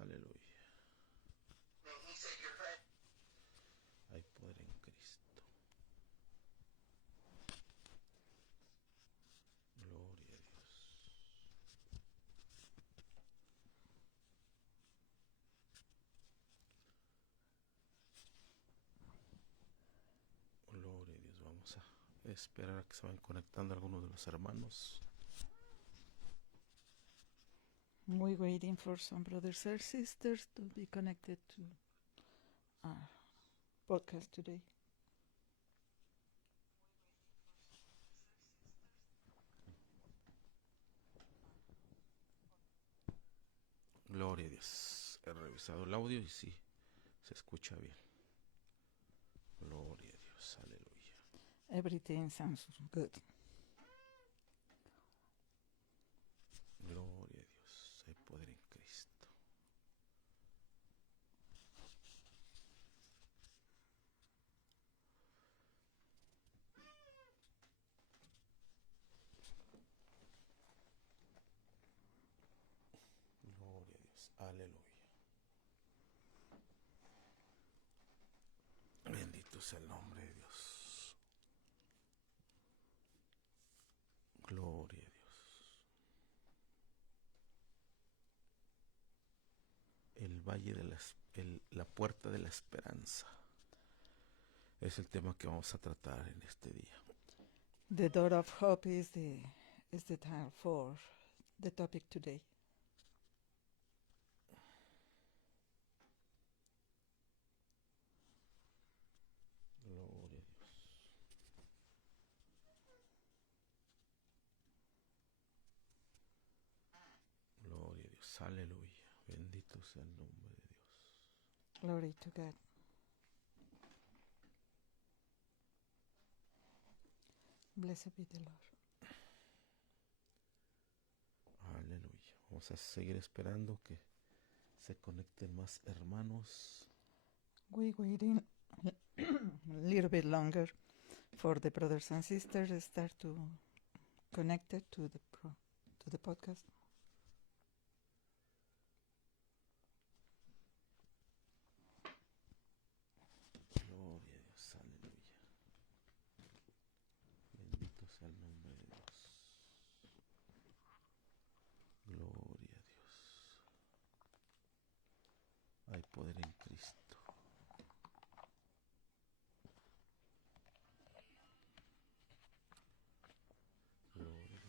aleluya. Hay poder en Cristo. Gloria a Dios. Gloria a Dios. Vamos a esperar a que se vayan conectando algunos de los hermanos. We're waiting for some brothers and sisters to be connected to our podcast today. Gloria a Dios. He revisado el audio y sí, se escucha bien. Gloria a Dios. Aleluya. Everything sounds good. Gloria a Dios. Hay poder en Cristo. Gloria a Dios. Aleluya. Bendito sea el nombre de Dios. Gloria a Dios. El valle de la puerta de la esperanza es el tema que vamos a tratar en este día. The door of hope is the title for the topic today. Gloria a Dios. Gloria a Dios. Aleluya. Bendito sea el nombre de Dios. Glory to God. Blessed be the Lord. Aleluya. Vamos a seguir esperando que se conecten más hermanos. We're waiting a little bit longer for the brothers and sisters to start to connect it to the podcast. Gloria a Dios. Aleluya. Bendito sea el nombre de Dios. Gloria a Dios. Hay poder en Cristo. Gloria a Dios.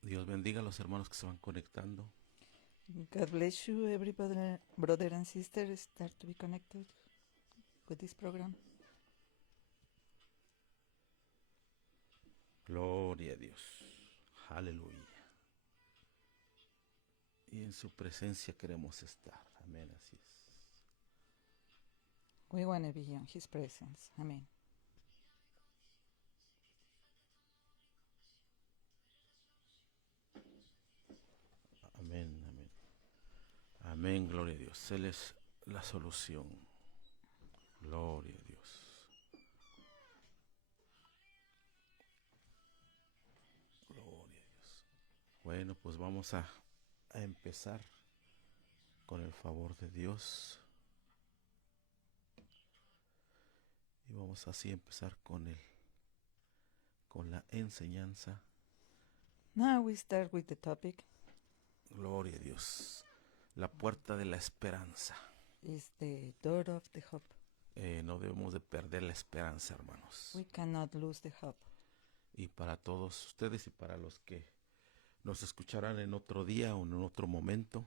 Dios bendiga a los hermanos que se van conectando. God bless you, everybody, brother and sister. Start to be connected with this program. Gloria a Dios. Aleluya. Y en su presencia queremos estar. Amén, así es. We want to be in His presence. Amen. Amén, amén. Amén, gloria a Dios. Él es la solución. Gloria a Dios. Gloria a Dios. Bueno, pues vamos a empezar con el favor de Dios. Y vamos así a empezar con la enseñanza. Now we start with the topic. Gloria a Dios. La puerta de la esperanza. Is the door of the hope. No debemos de perder la esperanza, hermanos. We cannot lose the hope. Y para todos ustedes y para los que nos escucharán en otro día o en otro momento.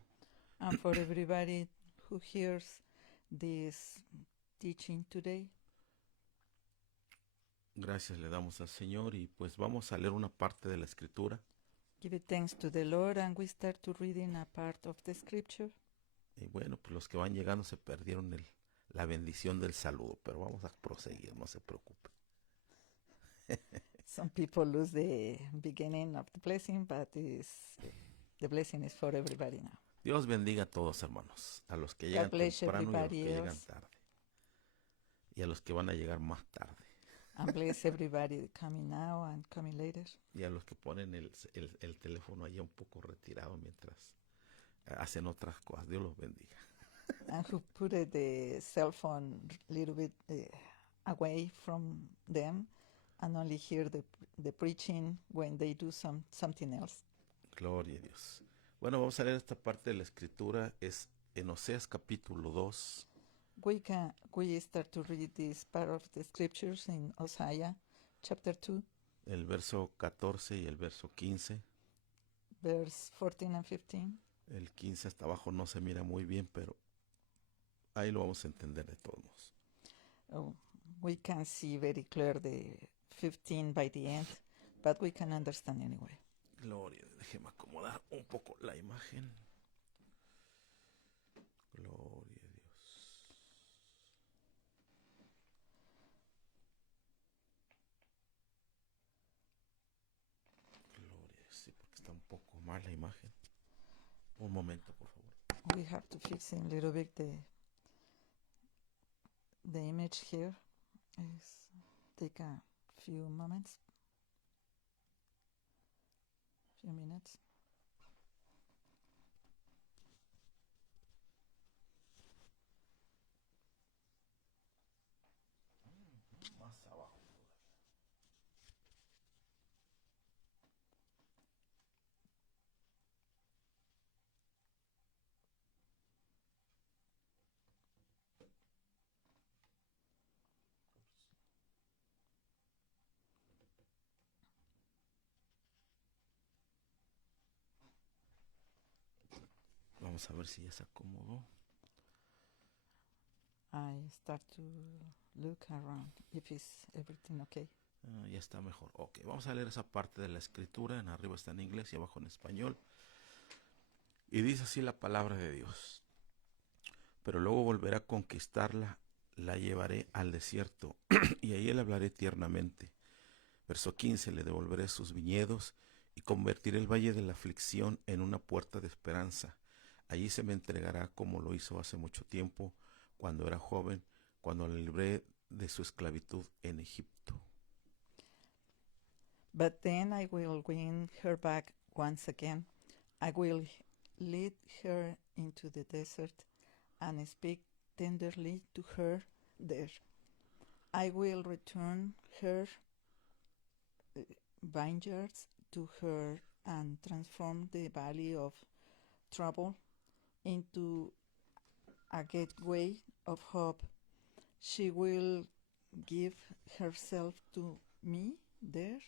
And for everybody who hears this teaching today. Gracias le damos al Señor y pues vamos a leer una parte de la escritura. Give thanks to the Lord, and we start to reading a part of the scripture. Y bueno, pues los que van llegando se perdieron la bendición del saludo, pero vamos a proseguir, no se preocupe. Some people lose the beginning of the blessing, but the blessing is for everybody now. Dios bendiga a todos, hermanos, a los que llegan God bless temprano y a los que everybody llegan else, tarde, y a los que van a llegar más tarde, and bless everybody coming now and coming later, y a los que ponen el teléfono allá un poco retirado mientras hacen otras cosas. Dios los bendiga. and who put the cell phone a little bit away from them and only hear the preaching when they do something else. Gloria a Dios. Bueno, vamos a leer esta parte de la escritura, es en Oseas capítulo 2, We start to read this part of the scriptures in Hosea chapter 2, el verso 14 y el verso 15. verse 14 and 15. El 15 hasta abajo no se mira muy bien, pero ahí lo vamos a entender de todos modos. We can see very clear the 15 by the end, but we can understand anyway. Gloria, déjeme acomodar un poco la imagen. Gloria a Dios. Gloria, sí, porque está un poco mal la imagen. Un momento, por favor. We have to fix a little bit the image here. Take a few moments, few minutes. Más abajo. Vamos a ver si ya se acomodó. I start to look around if is everything okay. Ya está mejor. Ok, vamos a leer esa parte de la escritura. En arriba está en inglés y abajo en español. Y dice así la palabra de Dios. Pero luego volveré a conquistarla, la llevaré al desierto y ahí le hablaré tiernamente. Verso 15, le devolveré sus viñedos y convertiré el valle de la aflicción en una puerta de esperanza. Allí se me entregará como lo hizo hace mucho tiempo, cuando era joven, cuando la libré de su esclavitud en Egipto. But then I will win her back once again. I will lead her into the desert and speak tenderly to her there. I will return her vineyards to her and transform the valley of trouble into a gateway of hope. She will give herself to me there,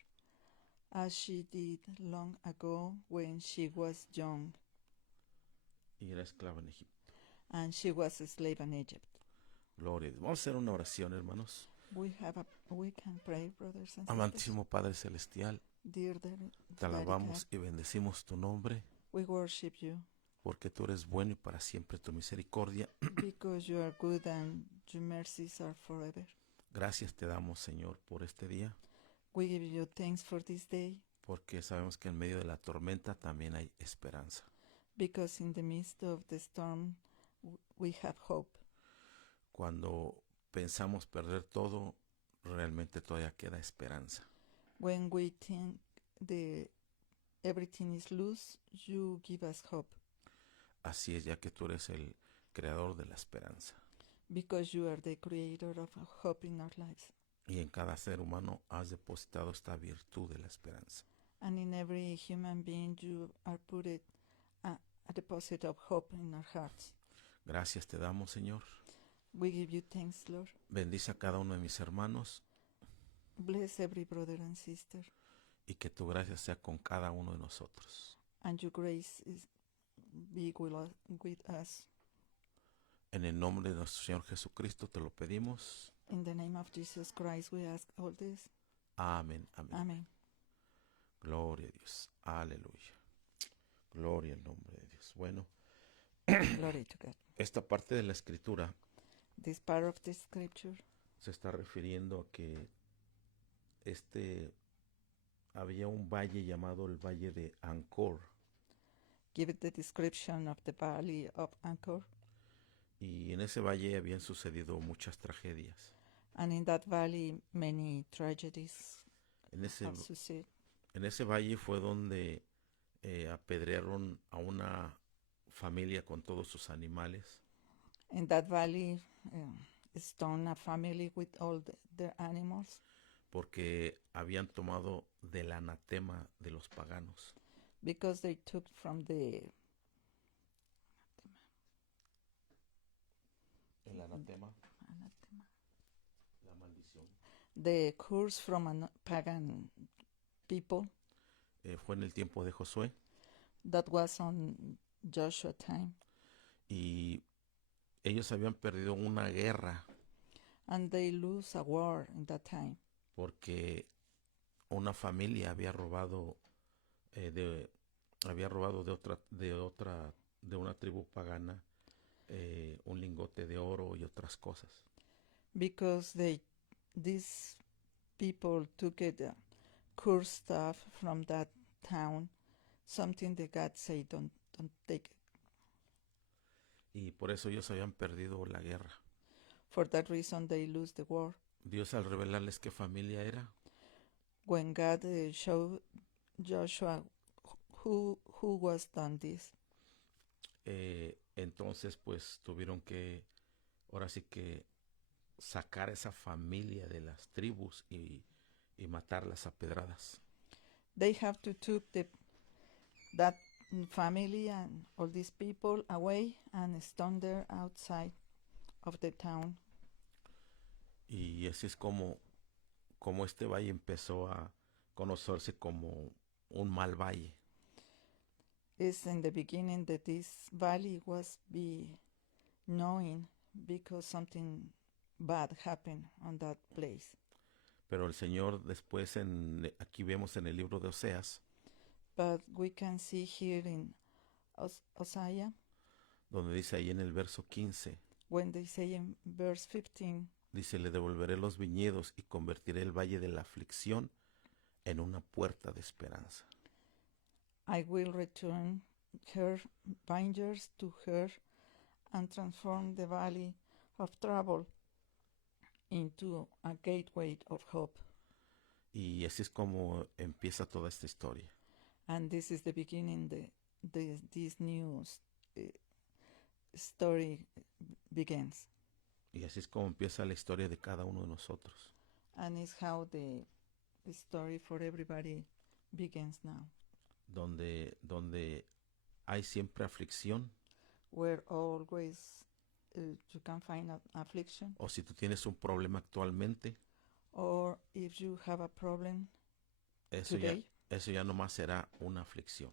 as she did long ago when she was young Y era esclava en Egipto. and she was a slave in Egypt. Gloria a Dios. Vamos a hacer una oración, hermanos. We can pray, brothers and sisters. Amantísimo Padre Celestial, Dear te alabamos y bendecimos tu nombre, we worship you porque tú eres bueno y para siempre tu misericordia. because you are good and your mercies are forever. Gracias te damos, Señor, por este día, We give you thanks for this day porque sabemos que en medio de la tormenta también hay esperanza. because in the midst of the storm we have hope. Cuando pensamos perder todo, realmente todavía queda esperanza. When we think everything is loose, you give us hope Así es, ya que tú eres el creador de la esperanza. because you are the creator of hope in our lives. Y en cada ser humano has depositado esta virtud de la esperanza. And in every human being you are put a deposit of hope in our hearts. Gracias te damos, Señor. We give you thanks, Lord. Bendice a cada uno de mis hermanos Bless every brother and sister, y que tu gracia sea con cada uno de nosotros. and your grace is be with us. En el nombre de nuestro Señor Jesucristo te lo pedimos. In the name of Jesus Christ, we ask all this. Amén, amén. Amen. Gloria a Dios. Aleluya. Gloria al nombre de Dios. Bueno, Glory to God. esta parte de la escritura This part of the scripture se está refiriendo a que había un valle llamado el Valle de Ancor, give the description of the valley of Anchor. y en ese valle habían sucedido muchas tragedias. And in that valley, many tragedies En ese, have succeeded. en ese valle fue donde apedrearon a una familia con todos sus animales, In that valley, stoned a family with all their animals porque habían tomado del anatema de los paganos. because they took from El anatema, la maldición. the curse from a pagan people. Fue en el tiempo de Josué, That was on Joshua time. y ellos habían perdido una guerra And they lose a war in that time porque una familia había robado de una tribu pagana un lingote de oro y otras cosas. because these people took it cursed stuff from that town, something that God said don't take it. Y por eso ellos habían perdido la guerra. For that reason they lose the war. Dios, al revelarles qué familia era, When God showed Joshua who was done this, entonces pues tuvieron que, ahora sí que, sacar a esa familia de las tribus y matarlas a pedradas. they have to took that family and all these people away and stand there outside of the town. Y así es como este valle empezó a conocerse como un mal valle. It's in the beginning that this valley was be knowing because something bad happened on that place. Pero el Señor después, aquí vemos en el libro de Oseas, But we can see here in Hosea, donde dice ahí en el verso 15, when they say in verse 15, dice: le devolveré los viñedos y convertiré el valle de la aflicción en una puerta de esperanza. I will return her vineyards to her and transform the valley of trouble into a gateway of hope. Y así es como empieza toda esta historia. And this is the beginning, this new story begins. Y así es como empieza la historia de cada uno de nosotros. And it's how the story for everybody begins now. Donde hay siempre aflicción, Where always you can find affliction, o si tú tienes un problema actualmente, or if you have a problem eso today, ya nomás será una aflicción,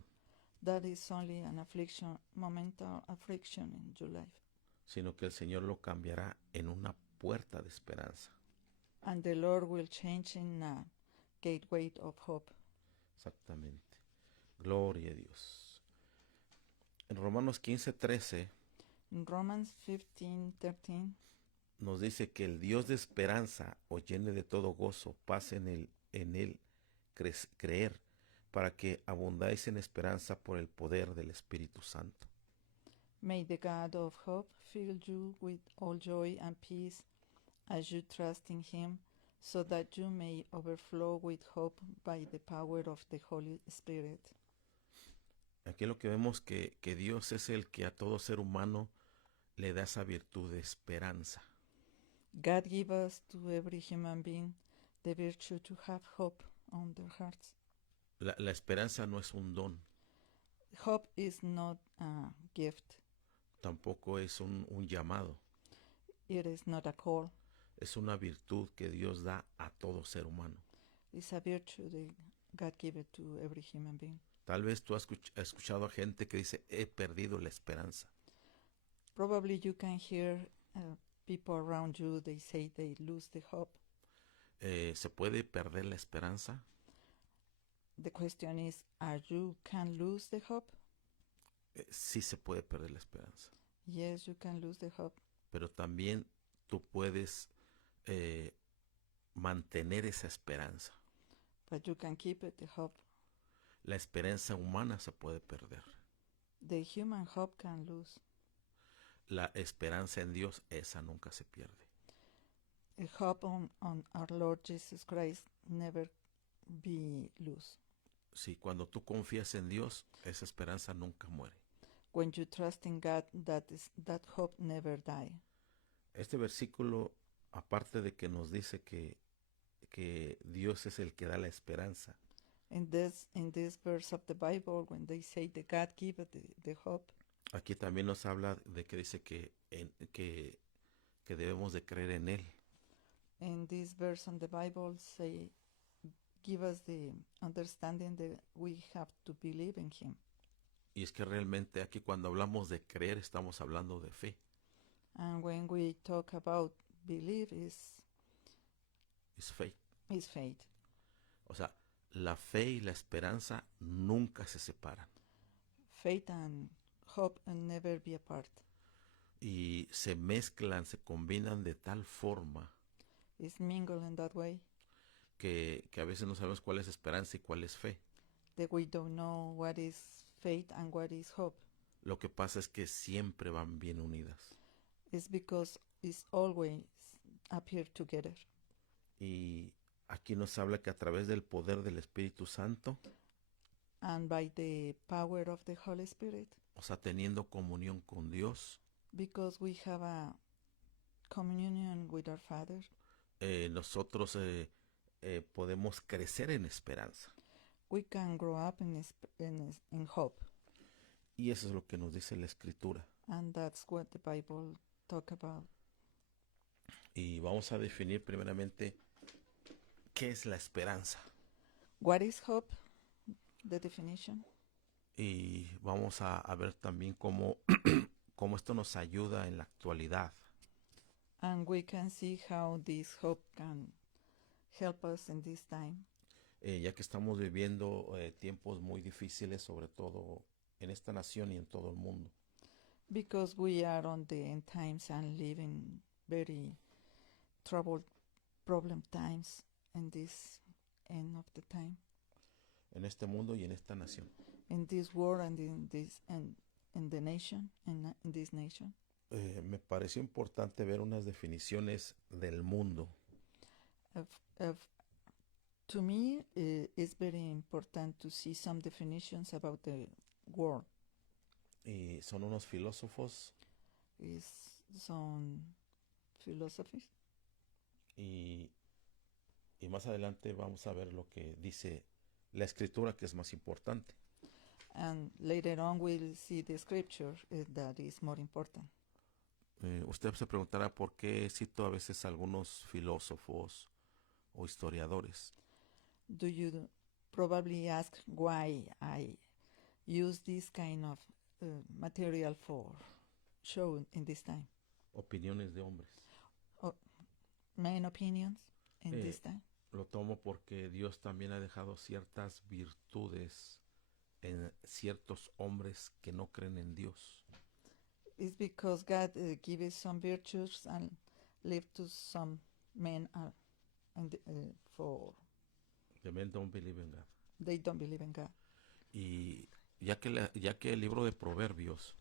that is only an affliction, momental affliction in your life. sino que el Señor lo cambiará en una puerta de esperanza. And the Lord will change in a gateway of hope. Exactamente. Gloria a Dios. En Romanos 15:13 In Romans 15:13, nos dice que el Dios de esperanza os llene de todo gozo, paz en él creer, para que abundáis en esperanza por el poder del Espíritu Santo. may the God of hope fill you with all joy and peace as you trust in Him, so that you may overflow with hope by the power of the Holy Spirit. Aquí lo que vemos que Dios es el que a todo ser humano le da esa virtud de esperanza. God give us to every human being the virtue to have hope on their hearts. La esperanza no es un don, Hope is not a gift. tampoco es un llamado. It is not a call. Es una virtud que Dios da a todo ser humano. It's a virtue that God give it to every human being. Tal vez tú has escuchado a gente que dice: he perdido la esperanza. Probably you can hear people around you, they say they lose the hope. ¿Se puede perder la esperanza? The question is, are you can lose the hope? Sí se puede perder la esperanza, Yes, you can lose the hope, pero también tú puedes mantener esa esperanza. but you can keep it, the hope. La esperanza humana se puede perder. The human hope can lose. La esperanza en Dios, esa nunca se pierde. A hope on our Lord Jesus Christ never be lose. Sí, cuando tú confías en Dios, esa esperanza nunca muere. When you trust in God, that hope never die. Este versículo, aparte de que nos dice que Dios es el que da la esperanza, In this verse of the Bible, when they say that God give the hope, aquí también nos habla de que dice que debemos de creer en Él. in this verse on the Bible say, give us the understanding that we have to believe in Him. Y es que realmente aquí cuando hablamos de creer estamos hablando de fe. And when we talk about believe Es faith. is faith. O sea, la fe y la esperanza nunca se separan. Faith and hope will never be apart. Y se mezclan, se combinan de tal forma It's mingled in that way que a veces no sabemos cuál es esperanza y cuál es fe. that we don't know what is faith and what is hope. Lo que pasa es que siempre van bien unidas. It's because it's always appear together. Y aquí nos habla que a través del poder del Espíritu Santo, And by the power of the Holy Spirit, o sea, teniendo comunión con Dios, because we have a communion with our Father, nosotros podemos crecer en esperanza. we can grow up in hope. Y eso es lo que nos dice la Escritura. And that's what the Bible talk about. Y vamos a definir primeramente qué es la esperanza. What is hope? The definition. Y vamos a ver también cómo, cómo esto nos ayuda en la actualidad. And we can see how this hope can help us in this time. Ya que estamos viviendo tiempos muy difíciles, sobre todo en esta nación y en todo el mundo. Because we are on the end times and living very troubled problem times in this end of the time. En este mundo y en esta nación. In this world and in the nation, in this nation. Me pareció importante ver unas definiciones del mundo. To me, it's very important to see some definitions about the world. Y son unos filósofos. Some philosophies. Y más adelante vamos a ver lo que dice la Escritura, que es más importante. And later on we'll see the scripture that is more important. Usted se preguntará por qué cito a veces algunos filósofos o historiadores. Do you probably ask why I use this kind of material for show in this time? Opiniones de hombres. Main opinions in this time? Lo tomo porque Dios también ha dejado ciertas virtudes en ciertos hombres que no creen en Dios. It's because God gives some virtues and leave to some men for The men don't believe in God. they don't believe in God. Y ya que el libro de Proverbios,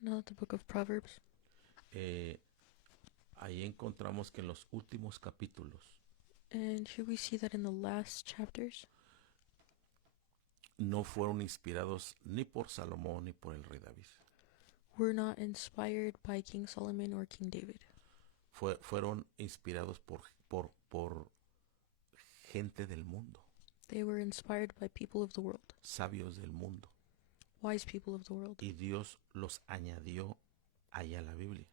No, the book of Proverbs. ahí encontramos que en los últimos capítulos And here we see that in the last chapters, no fueron inspirados ni por Salomón ni por el rey David. we're not inspired by King Solomon or King David. Fueron inspirados por gente del mundo, They were inspired by people of the world, sabios del mundo. wise people of the world. Y Dios los añadió allá a la Biblia.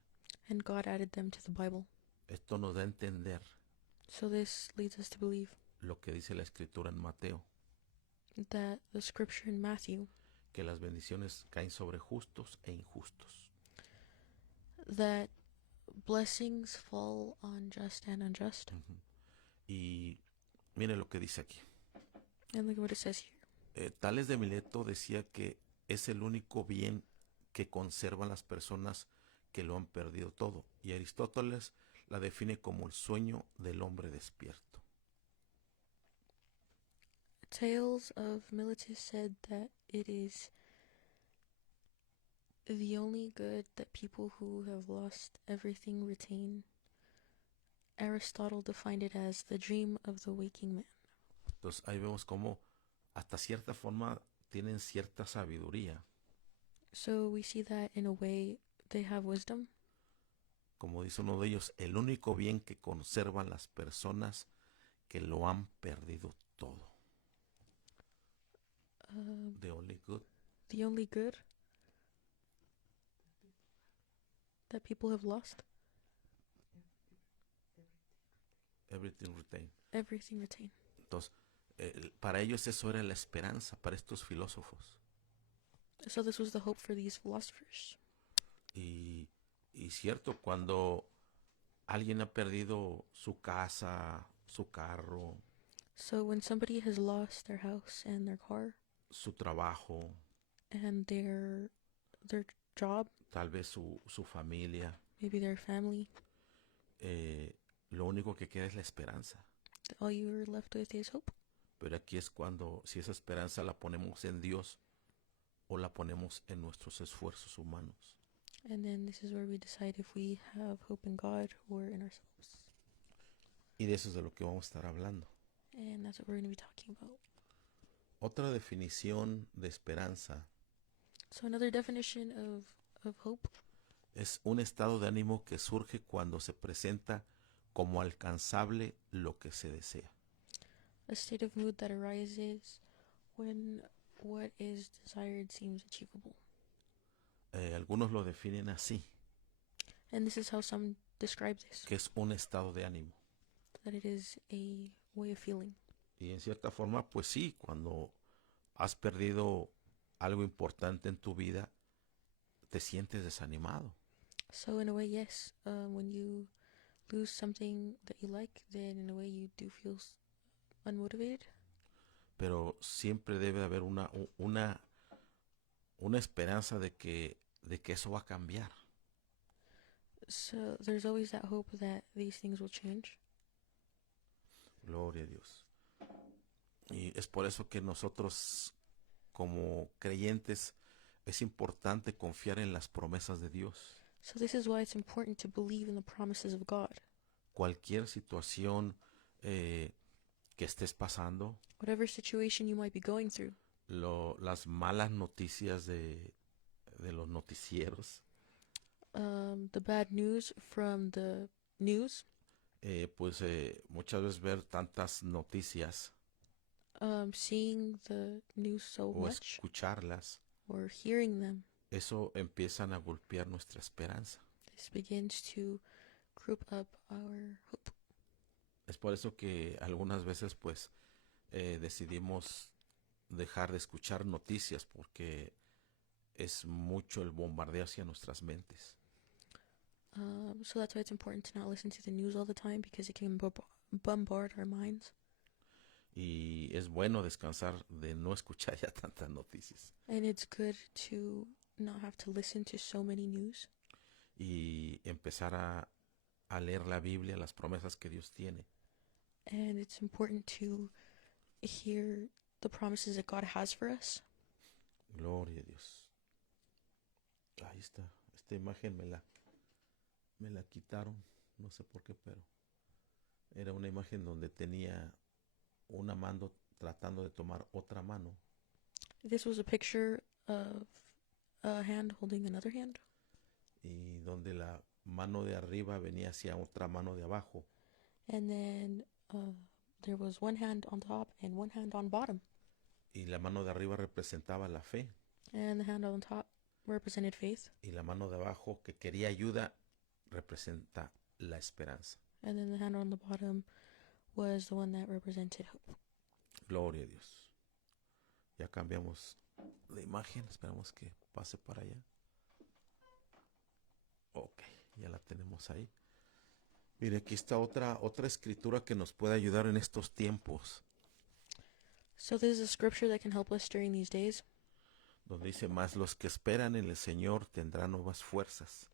And God added them to the Bible. Esto nos da a entender So this leads us to believe lo que dice la Escritura en Mateo, that the scripture in Matthew, que las bendiciones caen sobre justos e injustos. that blessings fall on just and unjust. Ujú. Y mire lo que dice aquí. And look at what it says here. Tales de Mileto decía que es el único bien que conservan las personas que lo han perdido todo. Y Aristóteles la define como el sueño del hombre despierto. Tales of Miletus said that it is the only good that people who have lost everything retain. Aristotle defined it as the dream of the waking man. Entonces ahí vemos cómo hasta cierta forma tienen cierta sabiduría. So we see that in a way they have wisdom. Como dice uno de ellos, el único bien que conservan las personas que lo han perdido todo. The only good. The only good that people have lost, Everything retained. everything retained. Entonces, para ellos eso era la esperanza, para estos filósofos. So this was the hope for these philosophers. Y cierto, cuando alguien ha perdido su casa, su carro, So when somebody has lost their house and their car su trabajo, and their job, tal vez su familia, maybe their family, lo único que queda es la esperanza. all you're left with is hope. Pero aquí es cuando, si esa esperanza la ponemos en Dios o la ponemos en nuestros esfuerzos humanos. And then this is where we decide if we have hope in God or in ourselves. Y de eso es de lo que vamos a estar hablando. And that's what we're going to be talking about. Otra definición de esperanza So another definition of hope es un estado de ánimo que surge cuando se presenta como alcanzable lo que se desea. a state of mood that arises when what is desired seems achievable. Algunos lo definen así, And this is how some describe this, que es un estado de ánimo. that it is a way of feeling. Y en cierta forma, pues sí, cuando has perdido algo importante en tu vida, te sientes desanimado. So in a way, yes, when you lose something that you like, then in a way you do feel unmotivated. Pero siempre debe haber una esperanza de que eso va a cambiar. So there's always that hope that these things will change. Gloria a Dios. Y es por eso que nosotros, como creyentes, es importante confiar en las promesas de Dios. So this is why it's important to believe in the promises of God. Cualquier situación que estés pasando, Whatever situation you might be going through, las malas noticias de los noticieros, the bad news from the news, pues muchas veces ver tantas noticias seeing the news so o much escucharlas, or hearing them, eso empiezan a golpear nuestra esperanza. this begins to group up our hope. Es por eso que algunas veces pues decidimos dejar de escuchar noticias porque es mucho el bombardeo hacia nuestras mentes. So that's why it's important to not listen to the news all the time, because it can bombard our minds. Y es bueno descansar de no escuchar ya tantas noticias. And it's good to not have to listen to so many news Y empezar a leer la Biblia, las promesas que Dios tiene. and it's important to hear the promises that God has for us. Gloria a Dios. Ahí está. Esta imagen me la quitaron. No sé por qué, pero era una imagen donde tenía una mano tratando de tomar otra mano. This was a picture of a hand holding another hand, Y donde la mano de arriba venía hacia otra mano de abajo. and then there was one hand on top and one hand on bottom, Y la mano de arriba representaba la fe. and the hand on top represented faith, Y la mano de abajo que quería ayuda representa la esperanza. and then the hand on the bottom was the one that represented hope. Gloria a Dios. Ya cambiamos de imagen. Esperamos que pase para allá. Ok, Ya la tenemos ahí. Mire, aquí está otra escritura que nos puede ayudar en estos tiempos, So this is a scripture that can help us during these days. donde dice, más los que esperan en el Señor tendrán nuevas fuerzas.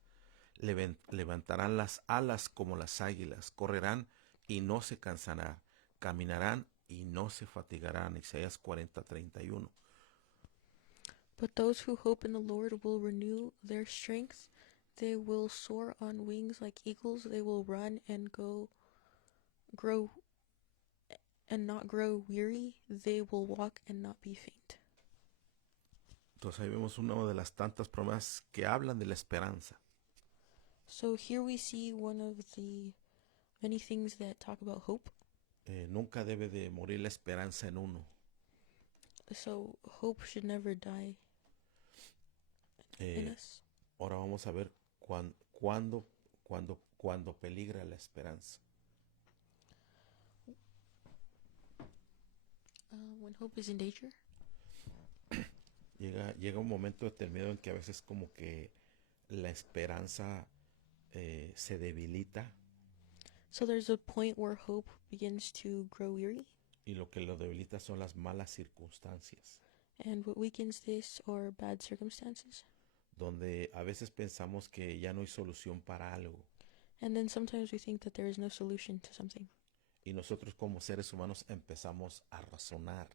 Levantarán las alas como las águilas, correrán y no se cansarán, caminarán y no se fatigarán. Isaías 40:31. But those who hope in the Lord will renew their strength. They will soar on wings like eagles. They will run and grow and not grow weary. They will walk and not be faint. Entonces ahí vemos una de las tantas promesas que hablan de la esperanza. So here we see one of the many things that talk about hope. Nunca debe de morir la esperanza en uno. So hope should never die in Eh, us. Ahora vamos a ver cuando peligra la esperanza. When hope is in danger. Llega un momento determinado en que a veces como que la esperanza se debilita, So there's a point where hope begins to grow weary, y lo que lo debilita son las malas circunstancias, and what weakens this are bad circumstances. donde a veces pensamos que ya no hay solución para algo, And then sometimes we think that there is no solution to something. y nosotros como seres humanos empezamos a razonar,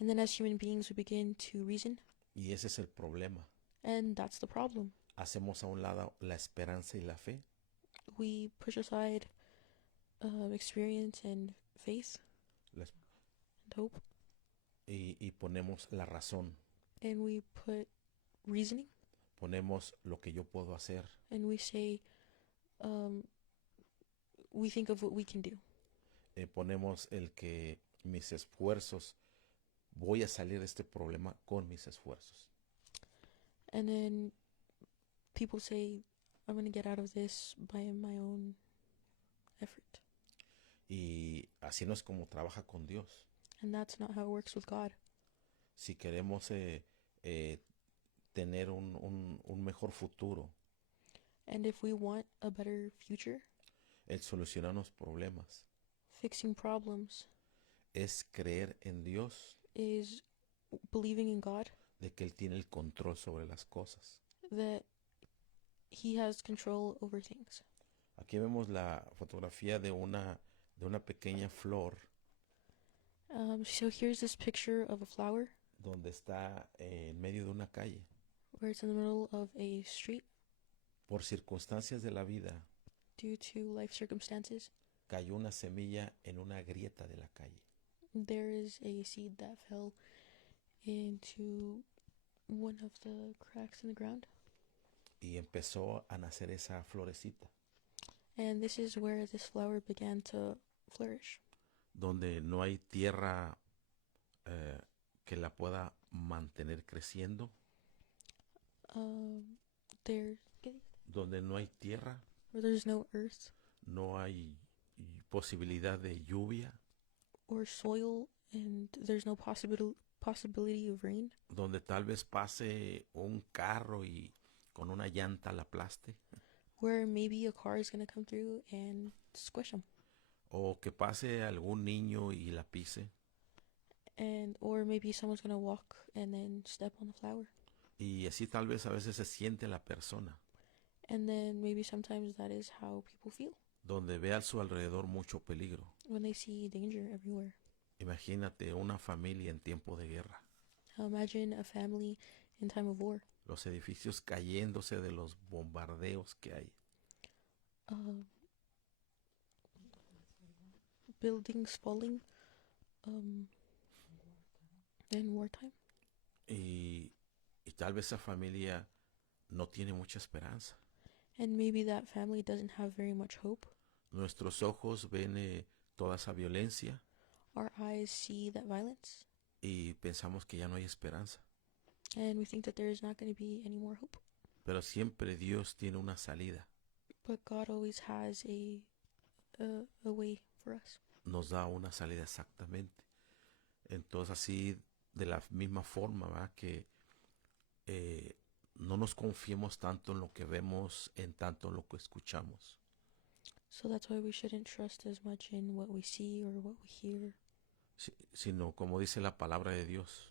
And then as human beings, we begin to reason, y ese es el problema. and that's the problem. Hacemos a un lado la esperanza y la fe, We push aside experience and faith las- and hope, y ponemos la razón, and we put reasoning, ponemos lo que yo puedo hacer, and we say, we think of what we can do. ponemos el que mis esfuerzos, voy a salir de este problema con mis esfuerzos. And then people say, I'm going to get out of this by my own effort. Y así no es como trabaja con Dios. And that's not how it works with God. Si queremos tener un mejor futuro, And if we want a better future, el solucionar los problemas, fixing problems es creer en Dios, is believing in God, de que Él tiene el control sobre las cosas. that He has control over things. Aquí vemos la fotografía de una pequeña flor So here's this picture of a flower donde está en medio de una calle. where it's in the middle of a street. Por circunstancias de la vida, Due to life circumstances, cayó una semilla en una grieta de la calle. there is a seed that fell into one of the cracks in the ground. Y empezó a nacer esa florecita, And this is where this flower began to flourish, donde no hay tierra que la pueda mantener creciendo, there donde no hay tierra, where there's no earth no hay posibilidad de lluvia, or soil, and there's no possibility of rain, donde tal vez pase un carro y con una llanta la aplaste, where maybe a car is going to come through and squish them, o que pase algún niño y la pise, or maybe someone's going to walk and then step on the flower. y así tal vez a veces se siente la persona, And then maybe sometimes that is how people feel donde ve a su alrededor mucho peligro. when they see danger everywhere. Imagínate una familia en tiempo de guerra, Imagine a family in time of war. los edificios cayéndose de los bombardeos que hay. Buildings falling in wartime. Y tal vez esa familia no tiene mucha esperanza. And maybe that family doesn't have very much hope. Nuestros ojos ven toda esa violencia Our eyes see that violence, y pensamos que ya no hay esperanza. and we think that there is not going to be any more hope. Pero siempre Dios tiene una salida. But God always has a way for us. Nos da una salida exactamente. Entonces así, de la misma forma, ¿verdad? Que no nos confiemos tanto en lo que vemos, en tanto en lo que escuchamos, So that's why we shouldn't trust as much in what we see or what we hear. sino como dice la palabra de Dios,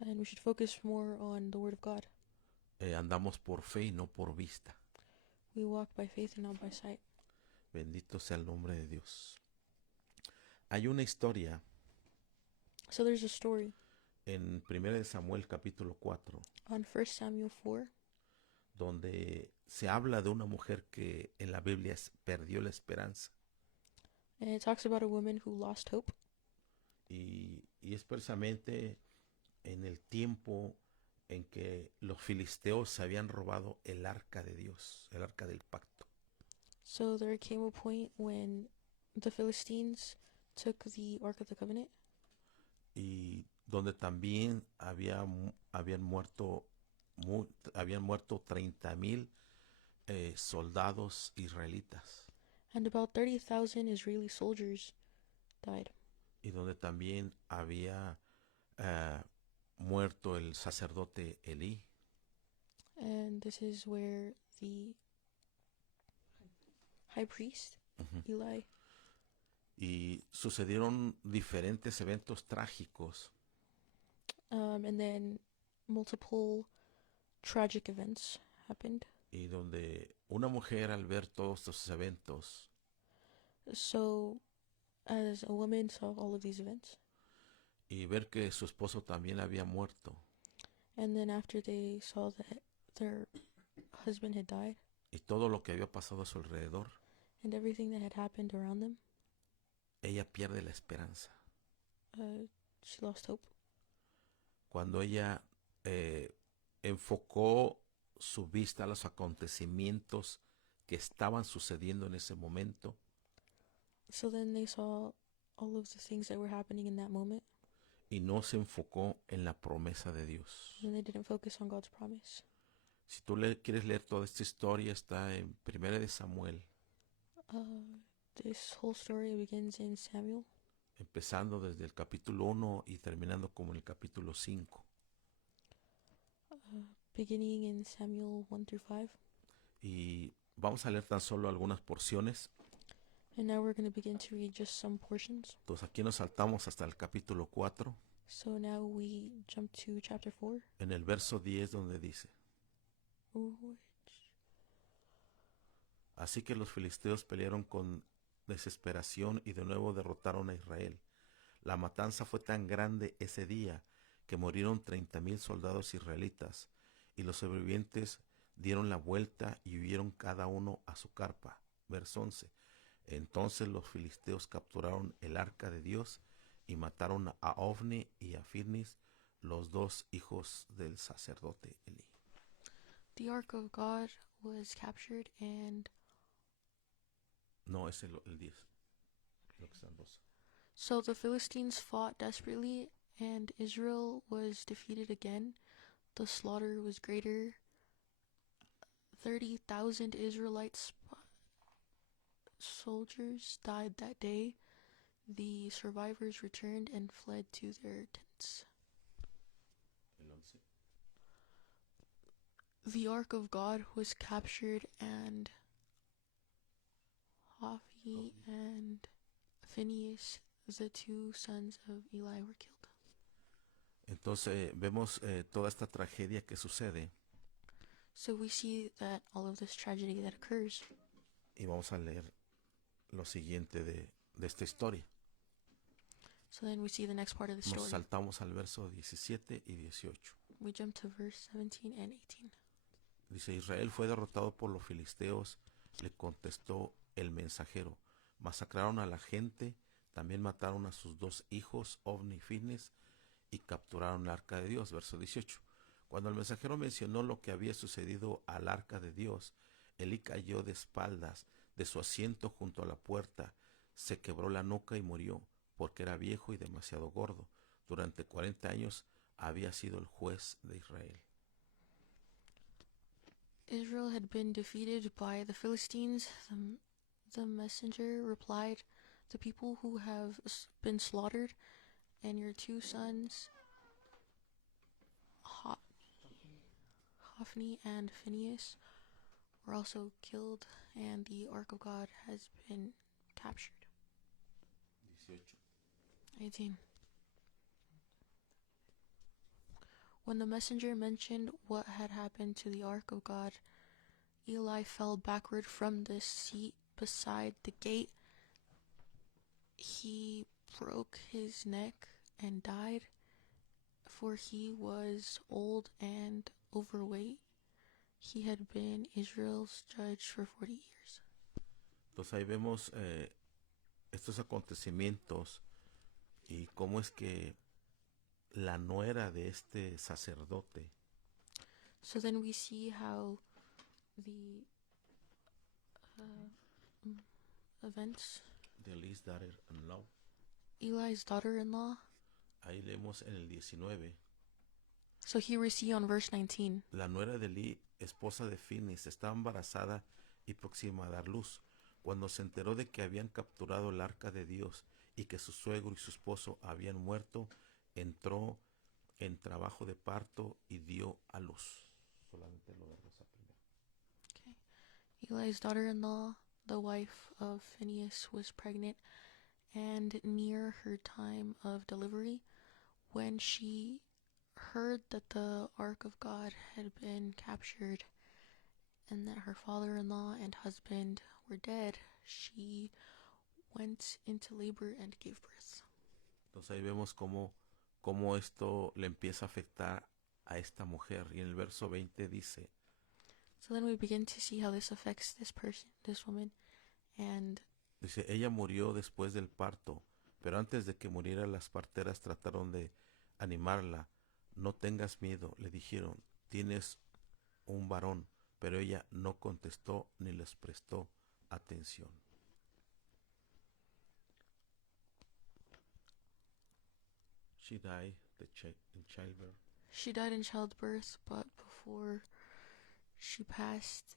And we should focus more on the Word of God. andamos por fe y no por vista. We walk by faith and not by sight. Bendito sea el nombre de Dios. Hay una historia So there's a story en 1 Samuel capítulo 4, on 1 Samuel 4 donde se habla de una mujer que en la Biblia perdió la esperanza. and it talks about a woman who lost hope. Y es precisamente en el tiempo en que los filisteos se habían robado el arca de Dios, el arca del pacto. So there came a point when the Philistines took the Ark of the Covenant, Y donde también habían muerto 30,000 soldados israelitas, and about 30,000 Israeli soldiers died. y donde también había muerto el sacerdote Elí, And this is where the high priest, Ujú. Eli, y sucedieron diferentes eventos trágicos, and then multiple tragic events happened. y donde una mujer, al ver todos estos eventos, So as a woman saw all of these events, y ver que su esposo también había muerto, and then after they saw that their husband had died y todo lo que había pasado a su alrededor, and everything that had happened around them, ella pierde la esperanza. she lost hope. Cuando ella enfocó su vista a los acontecimientos que estaban sucediendo en ese momento, So then they saw all of the things that were happening in that moment, y no se enfocó en la promesa de Dios. and they didn't focus on God's promise. Si tú quieres leer toda esta historia, está en 1 de Samuel, This whole story begins in Samuel, empezando desde el capítulo 1 y terminando como en el capítulo 5. beginning in Samuel 1 through 5. Y vamos a leer tan solo algunas porciones. And now we're going to begin to read just some portions. Entonces aquí nos saltamos hasta el capítulo 4, So now we jump to chapter 4, en el verso 10, donde dice: Así que los filisteos pelearon con desesperación y de nuevo derrotaron a Israel. La matanza fue tan grande ese día que murieron 30,000 soldados israelitas, y los sobrevivientes dieron la vuelta y huyeron cada uno a su carpa. Verso 11. Entonces los filisteos capturaron el arca de Dios y mataron a Ofni y a Finnis, los dos hijos del sacerdote Elí. The Ark of God was captured, and No, es el 10. Lo que está en rosa. so the Philistines fought desperately, and Israel was defeated again. The slaughter was greater. 30,000 Israelites soldiers died that day. The survivors returned and fled to their tents. El 11. The Ark of God was captured, and Hophni and Phinehas, the two sons of Eli, were killed. Entonces vemos toda esta tragedia que sucede, So we see that all of this tragedy that occurs, y vamos a leer lo siguiente de esta historia. so then we see the next part of the Nos story. saltamos al verso 17 y 18. We jump to verse 17 and 18. Dice: Israel fue derrotado por los filisteos, le contestó el mensajero. Masacraron a la gente, también mataron a sus dos hijos, Ofni y Finnes, y capturaron el arca de Dios. Verso 18. Cuando el mensajero mencionó lo que había sucedido al arca de Dios, Elí cayó de espaldas de su asiento junto a la puerta, se quebró la nuca y murió, porque era viejo y demasiado gordo. Durante 40 años había sido el juez de Israel. Israel had been defeated by the Philistines. The messenger replied, "The people who have been slaughtered, and your two sons, Hophni and Phinehas were also killed, and the Ark of God has been captured. 18. When the messenger mentioned what had happened to the Ark of God, Eli fell backward from the seat beside the gate. He broke his neck and died, for he was old and overweight. He had been Israel's judge for 40 years. Entonces ahí vemos estos acontecimientos y cómo es que la nuera de este sacerdote So then we see how the events, de Eli's daughter-in-law, Eli's daughter-in-law. ahí leemos en el 19, So here we see on verse 19. la nuera de Eli, esposa de Finis, estaba embarazada y próxima a dar luz. Cuando se enteró de que habían capturado el arca de Dios y que su suegro y su esposo habían muerto, entró en trabajo de parto y dio a luz. Solamente lo de Rosa primero. Okay. Eli's daughter-in-law, the wife of Phinehas, was pregnant and near her time of delivery. When she heard that the Ark of God had been captured and that her father-in-law and husband were dead, she went into labor and gave birth. Entonces ahí vemos cómo esto le empieza a afectar a esta mujer. Y en el verso 20 dice, So then we begin to see how this affects this person, this woman, and dice, ella murió después del parto, pero antes de que muriera las parteras trataron de animarla. No tengas miedo, le dijeron, tienes un varón, pero ella no contestó ni les prestó atención. She died in childbirth. she died in childbirth, but before she passed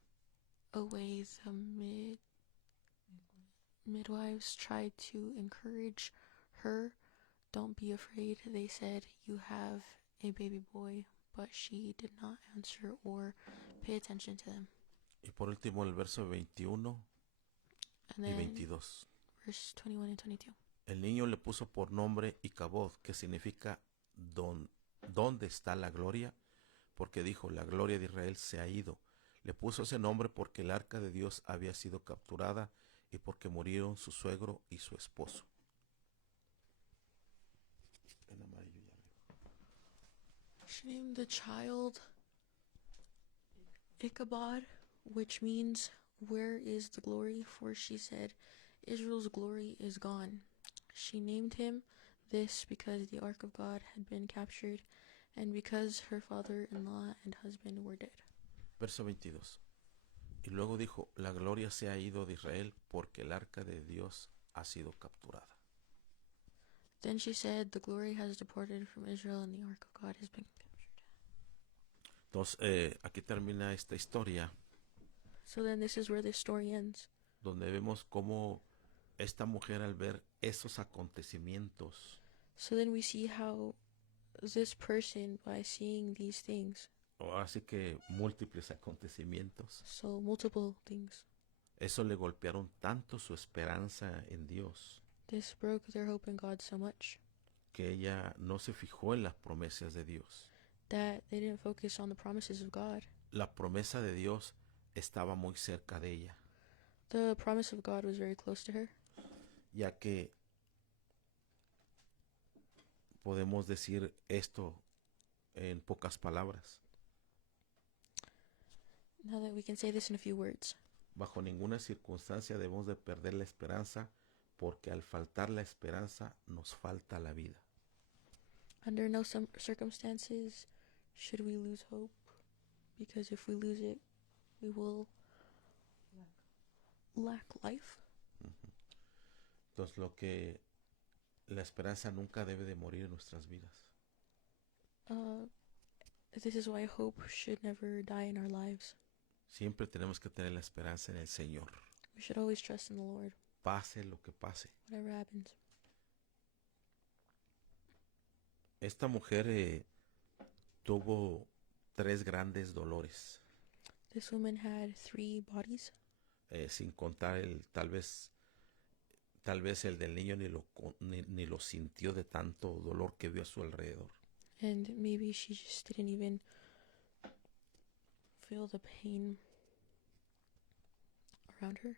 away, the midwives tried to encourage her. Don't be afraid, they said, you have a baby boy, but she did not answer or pay attention to them. Y por último el verso 21 And y then 22. verse 21 and 22. El niño le puso por nombre Icabod, que significa ¿dónde está la gloria? Porque dijo, la gloria de Israel se ha ido. Le puso ese nombre porque el arca de Dios había sido capturada y porque murieron su suegro y su esposo. En amarillo ya arriba. She named the child Ichabod, which means, where is the glory? For she said, Israel's glory is gone. She named him this because the Ark of God had been captured and because her father-in-law and husband were dead. Verso 22. Y luego dijo, la gloria se ha ido de Israel porque el arca de Dios ha sido capturada. Then she said, the glory has departed from Israel and the Ark of God has been captured. Entonces, aquí termina esta historia So then this is where this story ends. donde vemos cómo esta mujer al ver esos acontecimientos So then we see how this person, by seeing these things, o así que múltiples acontecimientos, so multiple things, eso le golpearon tanto su esperanza en Dios this broke their hope in God so much que ella no se fijó en las promesas de Dios. that they didn't focus on the promises of God. La promesa de Dios estaba muy cerca de ella, The promise of God was very close to her, ya que podemos decir esto en pocas palabras. now that we can say this in a few words. Bajo ninguna circunstancia debemos de perder la esperanza, porque al faltar la esperanza nos falta la vida. Under no circumstances should we lose hope, because if we lose it, we will lack life. Entonces la esperanza nunca debe de morir en nuestras vidas. This is why hope should never die in our lives. Siempre tenemos que tener la esperanza en el Señor, We should always trust in the Lord, pase lo que pase. whatever happens. Esta mujer tuvo 3 grandes dolores, This woman had 3 bodies, sin contar tal vez el del niño ni lo sintió de tanto dolor que vio a su alrededor. and maybe she just didn't even feel the pain around her.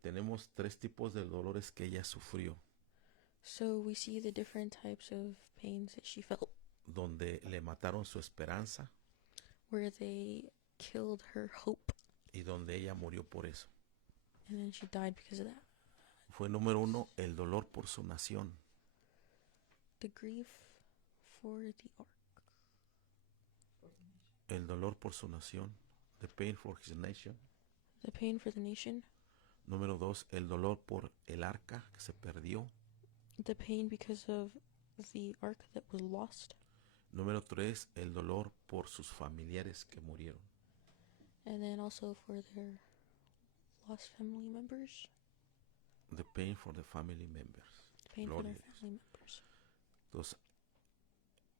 Tenemos 3 tipos de dolores que ella sufrió, So we see the different types of pains that she felt, donde le mataron su esperanza where they killed her hope, y donde ella murió por eso. and then she died because of that. Fue número 1, el dolor por su nación. The grief for the ark. El dolor por su nación. The pain for his nation. The pain for the nation. Número 2, el dolor por el arca que se perdió. The pain because of the ark that was lost. Número 3, el dolor por sus familiares que murieron. And then also for their lost family members. The pain for the family members. The pain Gloria for a their Dios. family members. Entonces,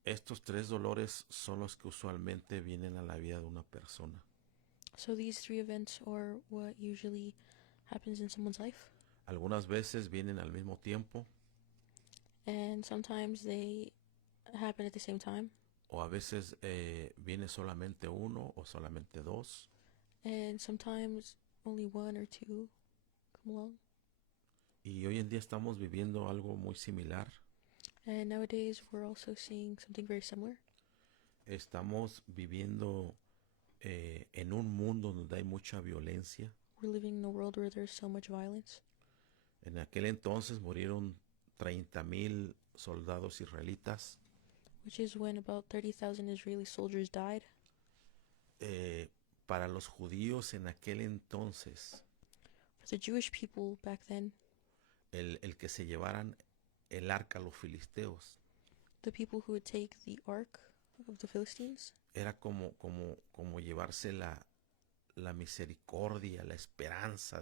estos 3 dolores son los que usualmente vienen a la vida de una persona. So these 3 events are what usually happens in someone's life. Algunas veces vienen al mismo tiempo And sometimes they happen at the same time. o a veces viene solamente uno o solamente 2. And sometimes only 1 or 2 come along. Y hoy en día estamos viviendo algo muy similar. And nowadays we're also seeing something very similar. Estamos viviendo en un mundo donde hay mucha violencia. We're living in a world where there's so much violence. En aquel entonces murieron 30,000 soldados israelitas. Which is when about 30,000 Israeli soldiers died. Para los judíos en aquel entonces, For the Jewish people back then, el que se llevaran el arca a los filisteos the people who would take the ark of the Philistines, era como llevarse la misericordia, la esperanza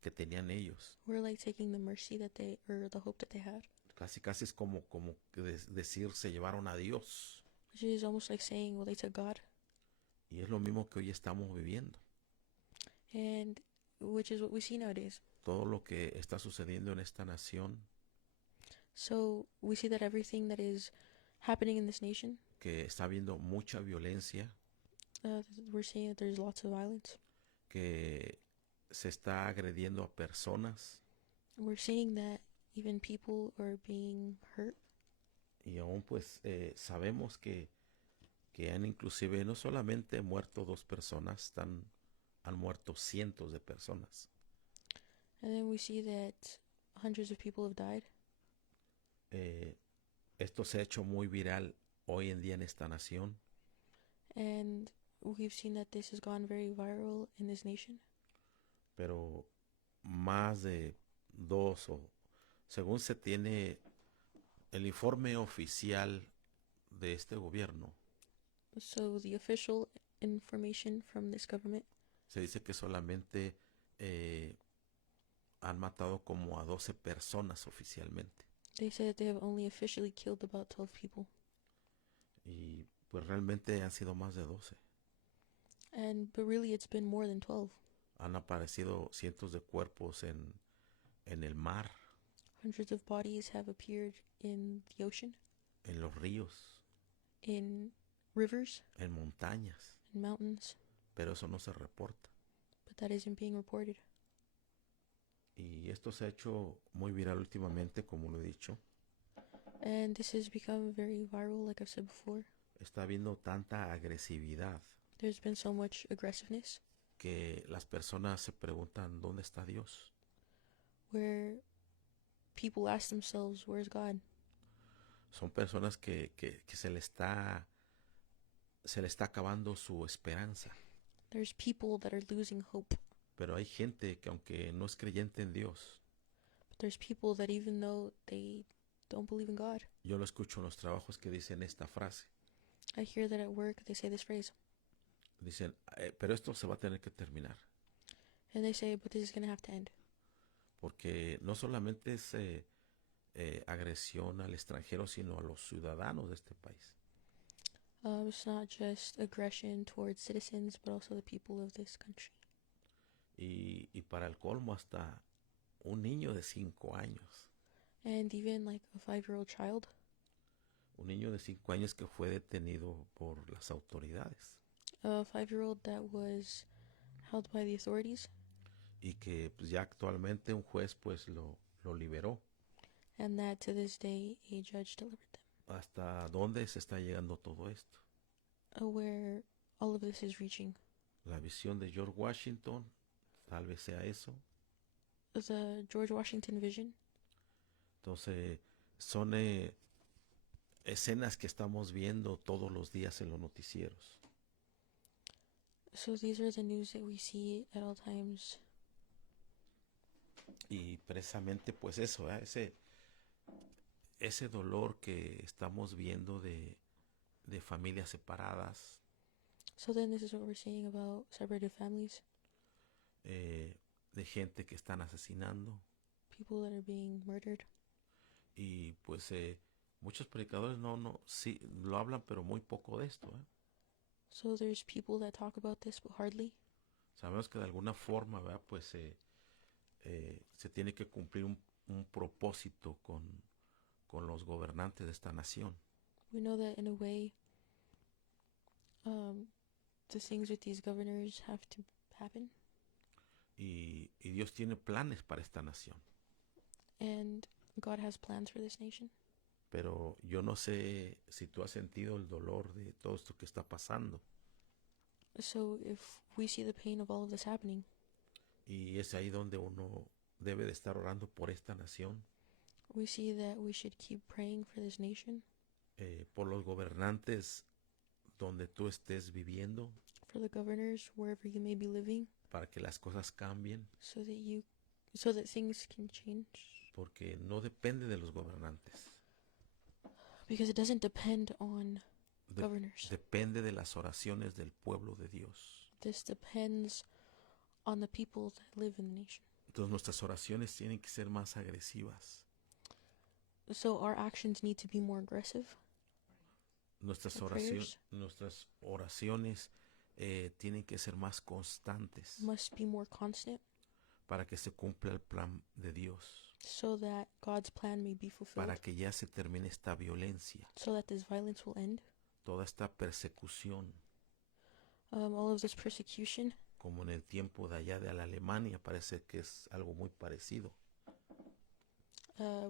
que tenían ellos. were like taking the mercy that they, or the hope that they had. Casi es como que decir se llevaron a Dios. Which is almost like saying, well, they took God. Y es lo mismo que hoy estamos viviendo. And which is what we see nowadays. Todo lo que está sucediendo en esta nación, So we see that everything that is happening in this nation, que está habiendo mucha violencia, we're seeing that there's lots of violence. que se está agrediendo a personas We're seeing that even people are being hurt. y aún pues sabemos que han inclusive no solamente muerto 2 personas, han muerto cientos de personas. And then we see that hundreds of people have died. Esto se ha hecho muy viral hoy en día en esta nación, And we've seen that this has gone very viral in this nation. pero más de 2 o según se tiene el informe oficial de este gobierno, So the official information from this government, se dice que solamente han matado como a 12 personas oficialmente. they say that they have only officially killed about 12 people. Y pues realmente han sido más de 12. But really it's been more than 12. Han aparecido cientos de cuerpos en el mar, Hundreds of bodies have appeared in the ocean, en los ríos, in rivers, en montañas, in mountains, pero eso no se reporta. but that isn't being reported. Y esto se ha hecho muy viral últimamente, como lo he dicho. And this has become very viral, like I've said before. Está habiendo tanta agresividad There's been so much aggressiveness que las personas se preguntan ¿dónde está Dios? where people ask themselves, where's God? Son personas que se le está acabando su esperanza. There's people that are losing hope. Pero hay gente que aunque no es creyente en Dios, But there's people that even though they don't believe in God, yo lo escucho en los trabajos que dicen esta frase. I hear that at work they say this phrase. Dicen, pero esto se va a tener que terminar. And they say, but this is going to have to end. Porque no solamente es agresión al extranjero, sino a los ciudadanos de este país. It's not just aggression towards citizens, but also the people of this country. Y para el colmo hasta un niño de 5 años. And even like a 5-year-old child, Un niño de 5 años que fue detenido por las autoridades. a 5-year-old that was held by the authorities, Y que pues, ya actualmente un juez pues lo liberó. and that to this day a judge delivered them. ¿Hasta dónde se está llegando todo esto? Where all of this is reaching. La visión de George Washington, tal vez sea eso. The George Washington vision. Entonces, son escenas que estamos viendo todos los días en los noticieros. So these are the news that we see at all times. Y precisamente pues eso, ese dolor que estamos viendo de familias separadas, So then this is what we're seeing about separated families, de gente que están asesinando. people that are being murdered. Y pues muchos predicadores sí lo hablan, pero muy poco de esto. So there's people that talk about this, but hardly. Sabemos que de alguna forma, ¿verdad? Pues se tiene que cumplir un propósito con los gobernantes de esta nación. We know that in a way, the things with these governors have to happen, Y Dios tiene planes para esta nación. and God has plans for this nation. Pero yo no sé si tú has sentido el dolor de todo esto que está pasando. So if we see the pain of all of this happening, Y es ahí donde uno debe de estar orando por esta nación, we see that we should keep praying for this nation, por los gobernantes donde tú estés viviendo, for the governors wherever you may be living, para que las cosas cambien, so that things can change. porque no depende de los gobernantes. Because it doesn't depend on De- governors. Depende de las oraciones del pueblo de Dios. This depends on the people that live in the nation. Entonces nuestras oraciones tienen que ser más agresivas. So our actions need to be more aggressive. Nuestras Our prayers oraciones tienen que ser más constantes must be more constant, para que se cumpla el plan de Dios, so that God's plan may be fulfilled, para que ya se termine esta violencia, so that this violence will end. toda esta persecución, All of this persecution, como en el tiempo de allá de la Alemania, parece que es algo muy parecido.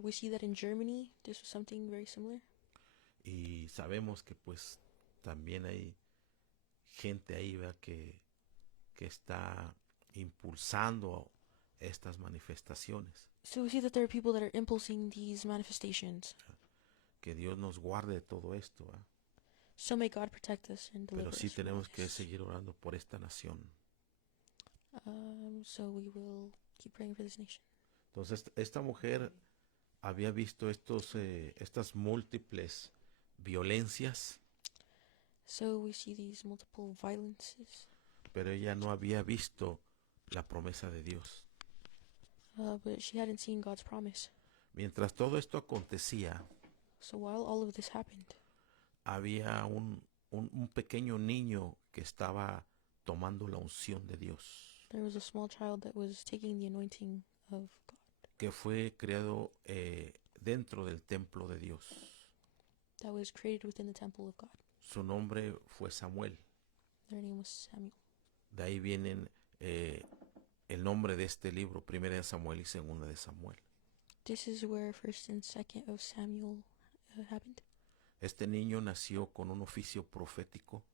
we see that in Germany, this was something very similar. Y sabemos que pues también hay gente ahí, ¿verdad? que está impulsando estas manifestaciones. So we see that there are people that are impulsing these manifestations. Que Dios nos guarde de todo esto, ¿verdad? So may God protect us and deliver Pero sí us from tenemos que this. seguir orando por esta nación. So we will keep praying for this nation. Entonces esta mujer había visto estas múltiples violencias, So we see these multiple violences, pero ella no había visto la promesa de Dios. but she hadn't seen God's promise. Mientras todo esto acontecía, So while all of this happened, había un pequeño niño que estaba tomando la unción de Dios, there was a small child that was taking the anointing of God, que fue creado dentro del templo de Dios. that was created within the temple of God. Su nombre fue Samuel. Their name was Samuel. De ahí vienen el nombre de este libro, 1 de Samuel y 2 de Samuel. This is where 1st and 2nd of Samuel happened. Este niño nació con un oficio profético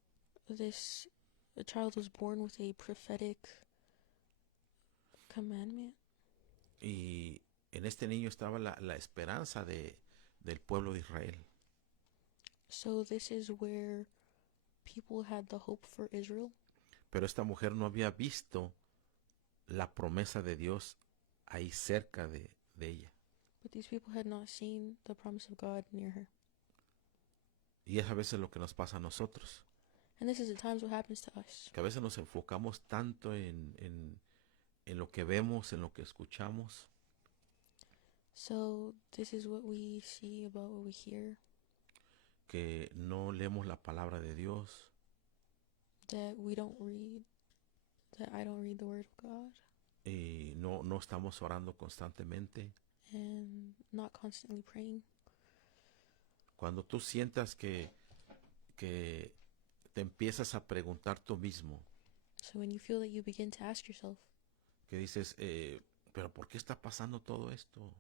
A child was born with a prophetic commandment. y en este niño estaba la esperanza del pueblo de Israel. So this is where people had the hope for Israel. Pero esta mujer no había visto la promesa de Dios ahí cerca de ella. But these people had not seen the promise of God near her. Y es a veces lo que nos pasa a nosotros, And this is at times what happens to us. que a veces nos enfocamos tanto en lo que vemos, en lo que escuchamos, So this is what we see about what we hear. que no leemos la palabra de Dios, that we don't read, that I don't read the Word of God, y no estamos orando constantemente. and not constantly praying. Cuando tú sientas que te empiezas a preguntar tú mismo, So when you feel that you begin to ask yourself, que dices, pero ¿por qué está pasando todo esto?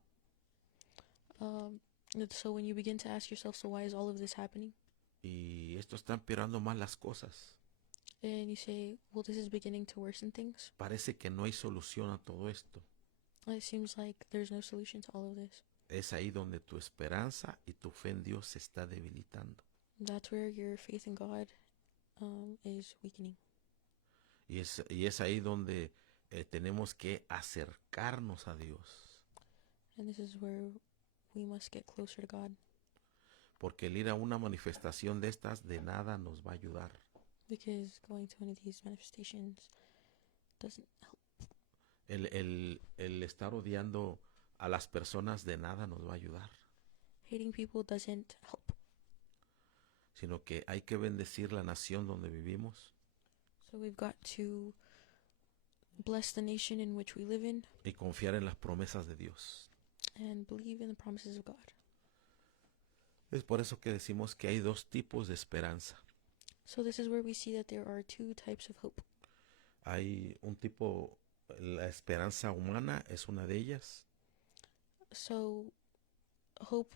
so when you begin to ask yourself, so why is all of this happening? Y esto está empeorando más las cosas. And you say, well, this is beginning to worsen things. Parece que no hay solución a todo esto. It seems like there's no solution to all of this. Es ahí donde tu esperanza y tu fe en Dios se está debilitando. That's where your faith in God is weakening. Y es ahí donde tenemos que acercarnos a Dios. And this is where we must get closer to God. Porque el ir a una manifestación de estas de nada nos va a ayudar. Because going to one of these manifestations doesn't help. El estar odiando a las personas de nada nos va a ayudar. Hating people doesn't help. Sino que hay que bendecir la nación donde vivimos. So we've got to bless the nation in which we live in Y confiar en las promesas de Dios. and believe in the promises of God. Es por eso que decimos que hay dos tipos de esperanza. So this is where we see that there are two types of hope. Hay un tipo, la esperanza humana es una de ellas. So hope,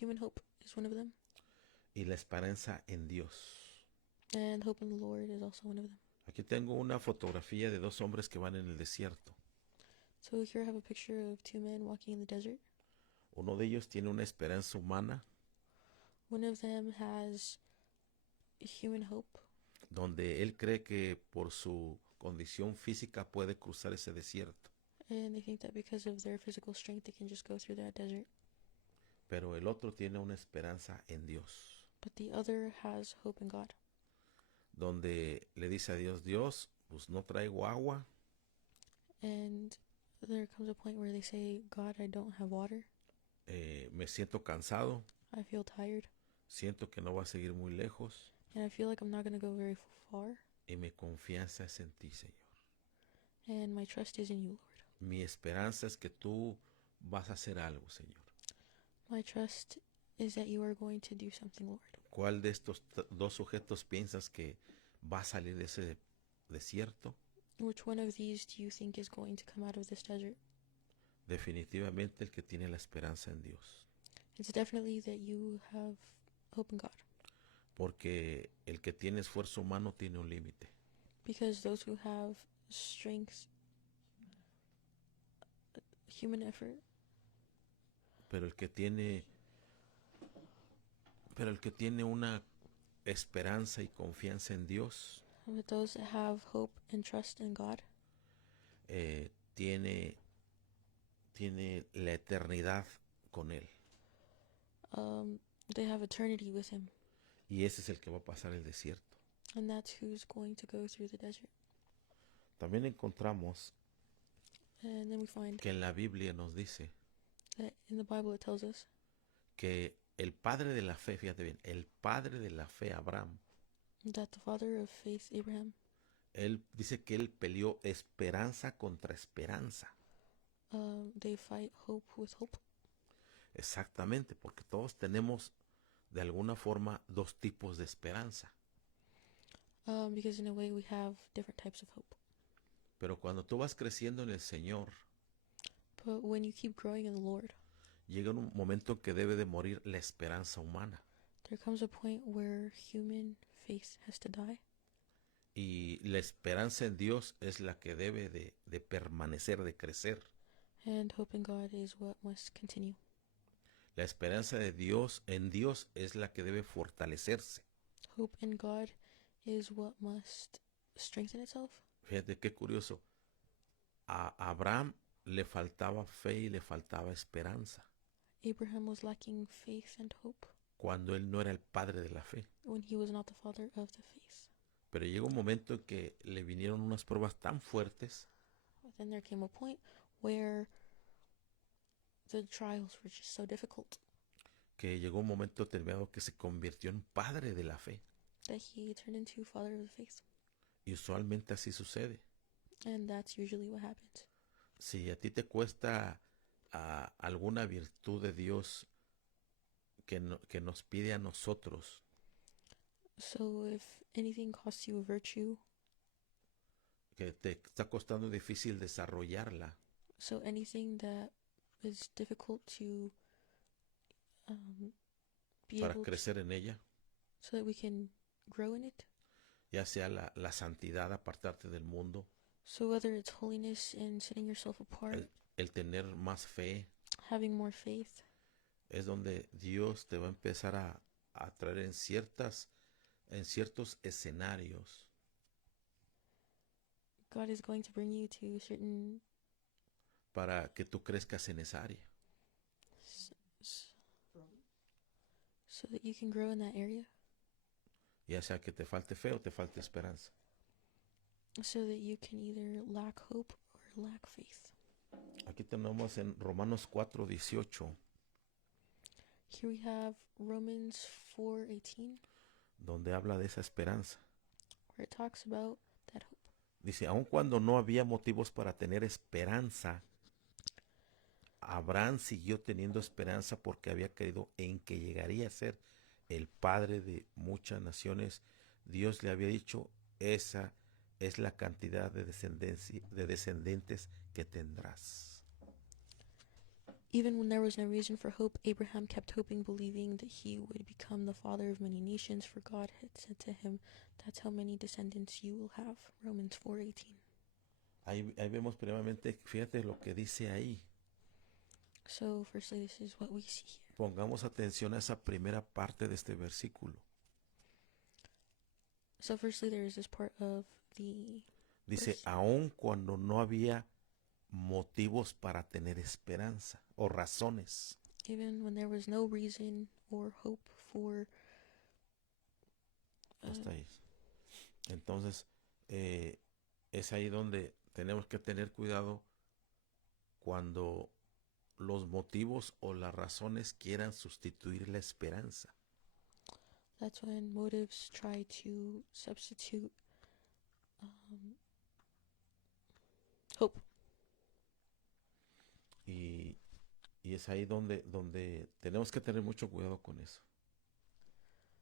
human hope is one of them, Y la esperanza en Dios. and hope in the Lord is also one of them. Aquí tengo una fotografía de dos hombres que van en el desierto. So here I have a picture of two men walking in the desert. Uno de ellos tiene una esperanza humana One of them has human hope, donde él cree que por su condición física puede cruzar ese desierto. and they think that because of their physical strength they can just go through that desert. Pero el otro tiene una esperanza en Dios, But the other has hope in God, donde le dice a Dios, Dios, pues no traigo agua, and there comes a point where they say, God, I don't have water. me siento cansado, I feel tired, siento que no va a seguir muy lejos, and I feel like I'm not going to go very far, y mi confianza es en ti, Señor. and my trust is in you, Lord. Mi esperanza es que tú vas a hacer algo, Señor. My trust is that you are going to do something, Lord. ¿Cuál de estos dos sujetos piensas que va a salir de ese desierto? Which one of these do you think is going to come out of this desert? Definitivamente el que tiene la esperanza en Dios. It's definitely that you have hope in God. Porque el que tiene esfuerzo humano tiene un límite. Because those who have strength, human effort, Pero el que tiene una esperanza y confianza en Dios, but those that have hope and trust in God, tiene la eternidad con Él. they have eternity with Him. Y ese es el que va a pasar el desierto. And that's who's going to go through the desert. También encontramos And then we find que en la Biblia nos dice that in the Bible it tells us que el padre de la fe, fíjate bien, el padre de la fe, Abraham, that the father of faith, Abraham, él dice que él peleó esperanza contra esperanza. they fight hope with hope. Exactamente, porque todos tenemos de alguna forma dos tipos de esperanza. Because in a way we have different types of hope. Pero cuando tú vas creciendo en el Señor, But when you keep growing in the Lord, llega un momento en que debe de morir la esperanza humana. there comes a point where human faith has to die. Y la esperanza en Dios es la que debe de permanecer, de crecer. And hope in God is what must continue. La esperanza de Dios en Dios es la que debe fortalecerse. Hope in God is what must strengthen itself. Fíjate qué curioso. A Abraham le faltaba fe y le faltaba esperanza Abraham was lacking faith and hope cuando él no era el padre de la fe. when he was not the father of the faith. Pero llegó un momento en que le vinieron unas pruebas tan fuertes But then there came a point where the trials were just so difficult que llegó un momento determinado que se convirtió en padre de la fe. that he turned into father of the faith. Y usualmente así sucede. And that's usually what happens. Si a ti te cuesta alguna virtud de Dios que nos pide a nosotros, So if anything costs you a virtue, que te está costando difícil desarrollarla, so anything that is difficult to be para able to, crecer en ella, so that we can grow in it. ya sea la santidad, apartarte del mundo, So whether it's holiness and setting yourself apart, el tener más fe, having more faith, es donde Dios te va a empezar a traer en ciertos escenarios God is going to bring you to certain para que tú crezcas en esa área. s- s- so that you can grow in that area, Ya sea que te falte fe o te falte esperanza. so that you can either lack hope or lack faith. Aquí tenemos en Romanos 4:18, Here we have Romans 4:18, donde habla de esa esperanza. where it talks about that hope. Dice, aun cuando no había motivos para tener esperanza, Abraham siguió teniendo esperanza porque había creído en que llegaría a ser el padre de muchas naciones. Dios le había dicho, esa es la cantidad de descendientes que tendrás. Even when there was no reason for hope, Abraham kept hoping, believing that he would become the father of many nations, for God had said to him, that's how many descendants you will have. Romans 4:18. Ahí vemos primeramente, fíjate lo que dice ahí. So firstly, this is what we see here. Pongamos atención a esa primera parte de este versículo. So firstly, there is this part of the Dice, verse. aun cuando no había motivos para tener esperanza o razones. Even when there was no reason or hope for Hasta ahí. Entonces, es ahí donde tenemos que tener cuidado cuando los motivos o las razones quieran sustituir la esperanza. that's when motives try to substitute hope. Y es ahí donde tenemos que tener mucho cuidado con eso.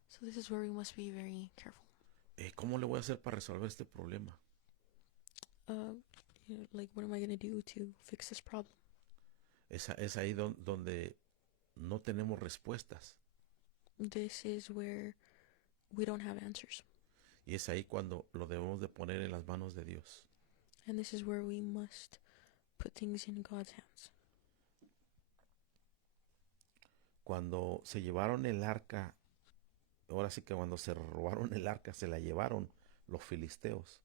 So this is where we must be very careful. ¿Cómo le voy a hacer para resolver este problema? Like, what am I going to do to fix this problem? Es ahí donde no tenemos respuestas. This is where we don't have answers. Y es ahí cuando lo debemos de poner en las manos de Dios. And this is where we must put things in God's hands. Cuando se llevaron el arca, ahora sí que cuando se robaron el arca, se la llevaron los filisteos.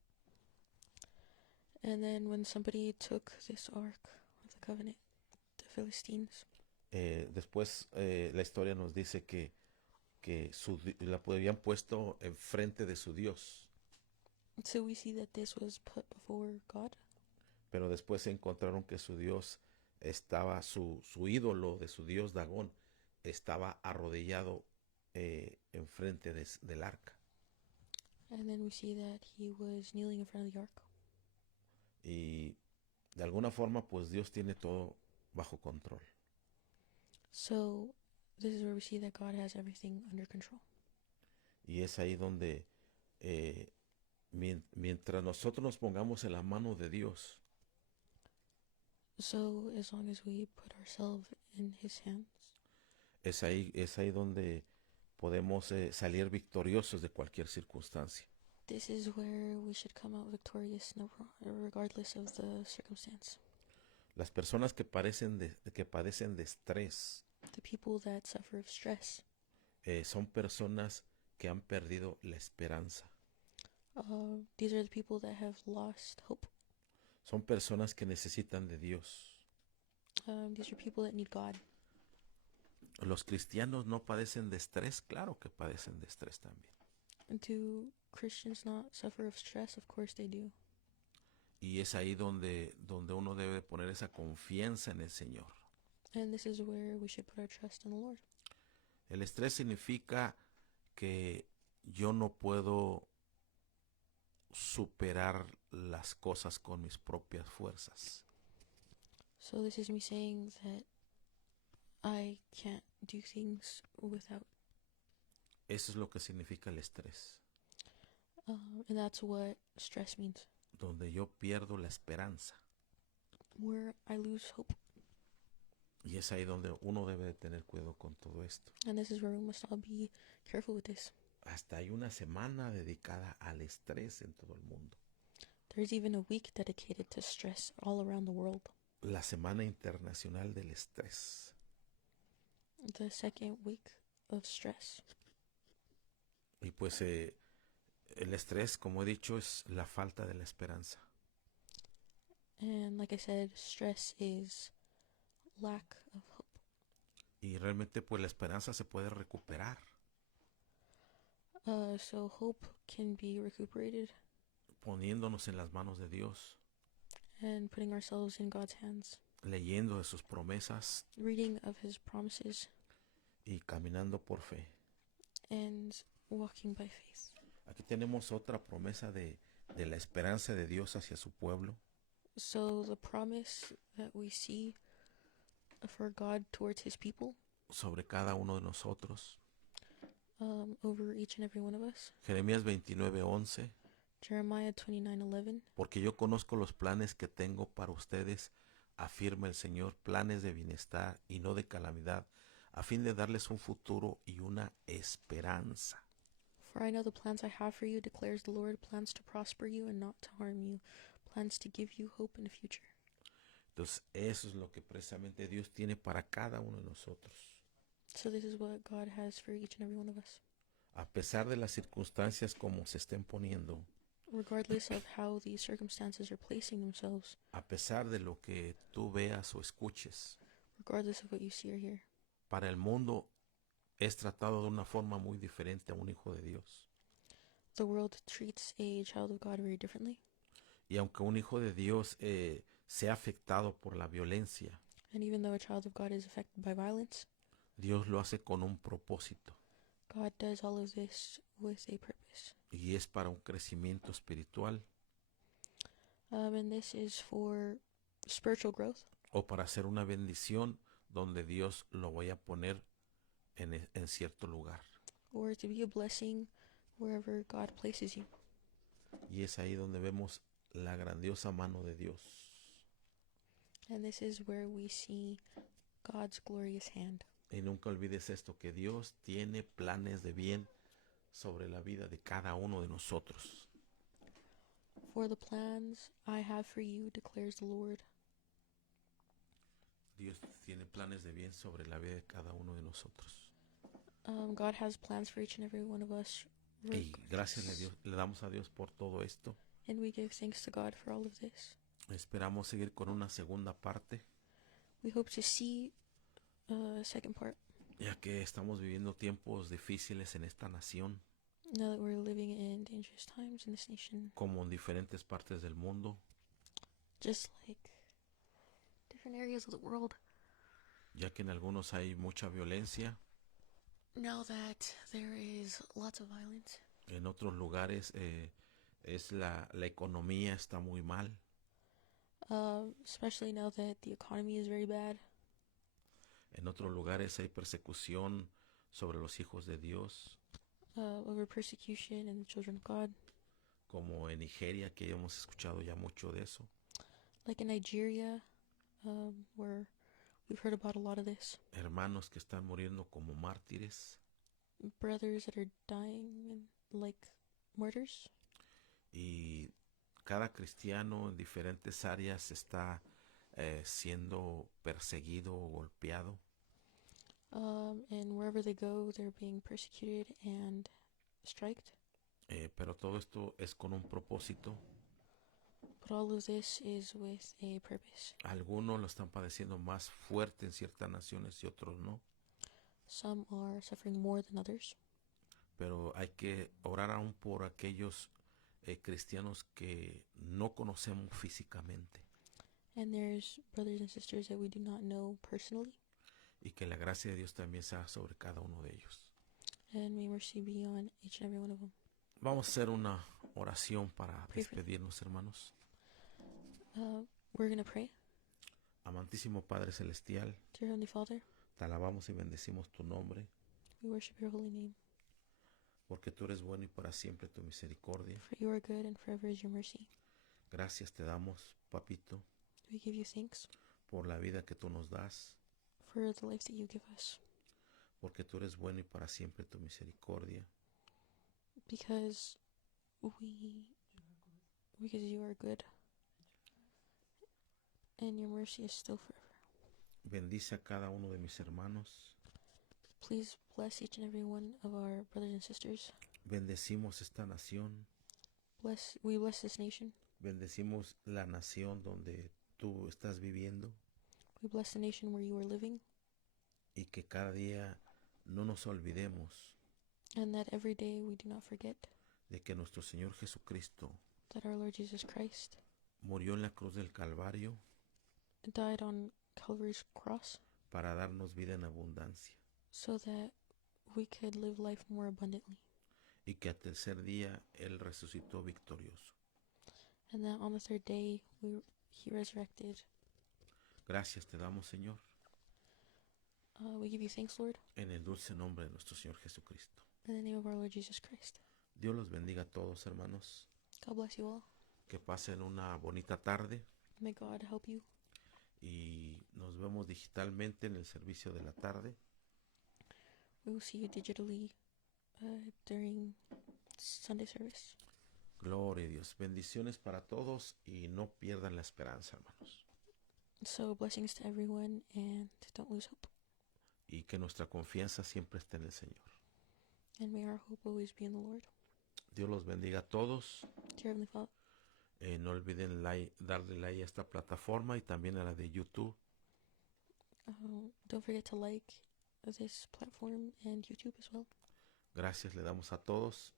And then when somebody took this ark of the covenant, the Philistines, Después la historia nos dice que la habían puesto enfrente de su Dios, so we see that this was put before God. pero después se encontraron que su Dios estaba, su ídolo de su Dios Dagón, estaba arrodillado enfrente del arca. And then we see that he was kneeling in front of the ark. Y de alguna forma, pues Dios tiene todo bajo control. So this is where we see that God has everything under control. Y es ahí donde mientras nosotros nos pongamos en la mano de Dios, So as long as we put ourselves in his hands, es ahí donde podemos salir victoriosos de cualquier circunstancia. this is where we should come out victorious, regardless of the circumstance. Las personas que padecen de estrés The people that suffer of stress, son personas que han perdido la esperanza. these are the people that have lost hope. Son personas que necesitan de Dios. These are people that need God. Los cristianos no padecen de estrés, claro que padecen de estrés también. Do Christians not suffer of stress? Of course they do. Y es ahí donde uno debe poner esa confianza en el Señor. And this is where we should put our trust in the Lord. El estrés significa que yo no puedo superar las cosas con mis propias fuerzas. So this is me saying that I can't do things without, Eso es lo que significa el estrés, and that's what stress means, donde yo pierdo la esperanza. where I lose hope. Y es ahí donde uno debe de tener cuidado con todo esto. And this is where we must all be careful with this. Hasta hay una semana dedicada al estrés en todo el mundo. There's even a week dedicated to stress all around the world. La Semana Internacional del Estrés. The second week of stress. Y pues el estrés, como he dicho, es la falta de la esperanza. And like I said, stress is lack of hope. Y realmente pues la esperanza se puede recuperar So hope can be recuperated poniéndonos en las manos de Dios, and putting ourselves in God's hands, leyendo de sus promesas reading of His promises, y caminando por fe. and walking by faith. Aquí tenemos otra promesa de la esperanza de Dios hacia su pueblo. So the promise that we see for God towards His people, Sobre cada uno de nosotros. over each and every one of us. Jeremías 29:11. Jeremiah 29:11. Porque yo conozco los planes que tengo para ustedes, afirma el Señor, planes de bienestar y no de calamidad, a fin de darles un futuro y una esperanza. For I know the plans I have for you, declares the Lord, plans to prosper you and not to harm you, plans to give you hope in the future. Entonces, eso es lo que precisamente Dios tiene para cada uno de nosotros. So this is what God has for each and every one of us. A pesar de las circunstancias como se estén poniendo, Regardless of how these circumstances are placing themselves, a pesar de lo que tú veas o escuches, regardless of what you see or hear, para el mundo es tratado de una forma muy diferente a un hijo de Dios. the world treats a child of God very differently. Y aunque un hijo de Dios sea afectado por la violencia, And even though a child of God is affected by violence, Dios lo hace con un propósito God does all of this with a purpose. y es para un crecimiento espiritual And this is for spiritual growth, o para hacer una bendición donde Dios lo vaya a poner en cierto lugar. or to be a blessing wherever God places you. Y es ahí donde vemos la grandiosa mano de Dios. And this is where we see God's glorious hand. Y nunca olvides esto, que Dios tiene planes de bien sobre la vida de cada uno de nosotros. For the plans I have for you, declares the Lord. Dios tiene planes de bien sobre la vida de cada uno de nosotros. God has plans for each and every one of us. Y gracias le damos a Dios por todo esto. And we give thanks to God for all of this. Esperamos seguir con una segunda parte, We hope to see a second part, ya que estamos viviendo tiempos difíciles en esta nación, now that we're living in dangerous times in this nation, como en diferentes partes del mundo, just like different areas of the world. ya que en algunos hay mucha violencia, Now that there is lots of violence, en otros lugares la economía está muy mal, especially now that the economy is very bad. en otros lugares hay persecución sobre los hijos de Dios, Over persecution and the children of God, como en Nigeria, que hemos escuchado ya mucho de eso, like in Nigeria, where we've heard about a lot of this. hermanos que están muriendo como mártires, Brothers that are dying like martyrs. y cada cristiano en diferentes áreas está siendo perseguido o golpeado. And wherever they go, they're being persecuted and striked. Pero todo esto es con un propósito. But all of this is with a purpose. Algunos lo están padeciendo más fuerte en ciertas naciones y otros no. Some are suffering more than others. Pero hay que orar aún por aquellos cristianos que no conocemos físicamente And there's brothers and sisters that we do not know personally. y que la gracia de Dios también sea sobre cada uno de ellos. And may mercy be on each and every one of them. Vamos a hacer una oración para Pray for them. despedirnos, hermanos. We're going to pray. Amantísimo Padre Celestial, Dear Heavenly Father, te alabamos y bendecimos tu nombre, we worship your holy name. porque tú eres bueno y para siempre tu misericordia. For you are good and forever is your mercy. Gracias te damos, papito, We give you thanks por la vida que tú nos das, for the life that you give us. porque tú eres bueno y para siempre tu misericordia. Because you are good and your mercy is still forever. Bendice a cada uno de mis hermanos. Please bless each and every one of our brothers and sisters. Bendecimos esta nación. We bless this nation. Bendecimos la nación donde tú estás viviendo, We bless the nation where you are living, y que cada día no nos olvidemos and that every day we do not forget de que nuestro Señor Jesucristo that our Lord Jesus Christ murió en la cruz del Calvario died on Calvary's cross para darnos vida en abundancia, so that we could live life more abundantly, y que al tercer día Él resucitó victorioso. and that on the third day he resurrected. Gracias te damos, Señor, We give you thanks, Lord, en el dulce nombre de nuestro Señor Jesucristo. in the name of our Lord Jesus Christ. Dios los bendiga a todos, hermanos. God bless you all. Que pasen una bonita tarde May God help you. y nos vemos digitalmente en el servicio de la tarde. We will see you digitally during Sunday service. Gloria a Dios. Bendiciones para todos y no pierdan la esperanza, hermanos. So blessings to everyone and don't lose hope. Y que nuestra confianza siempre esté en el Señor. And may our hope always be in the Lord. Dios los bendiga a todos. Dear Heavenly Father, No olviden darle like a esta plataforma y también a la de YouTube. don't forget to like this platform and YouTube as well. Gracias le damos a todos.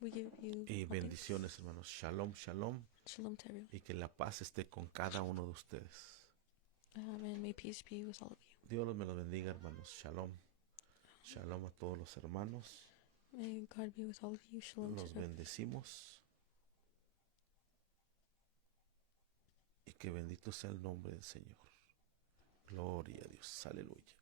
We give you Y all bendiciones, thanks. hermanos. Shalom, shalom. Shalom to everyone. Y que la paz esté con cada uno de ustedes. And may peace be with all of you. Dios me los bendiga, hermanos. Shalom. Shalom a todos los hermanos. May God be with all of you. Shalom Los to everyone. bendecimos. Y que bendito sea el nombre del Señor. Gloria a Dios. Aleluya.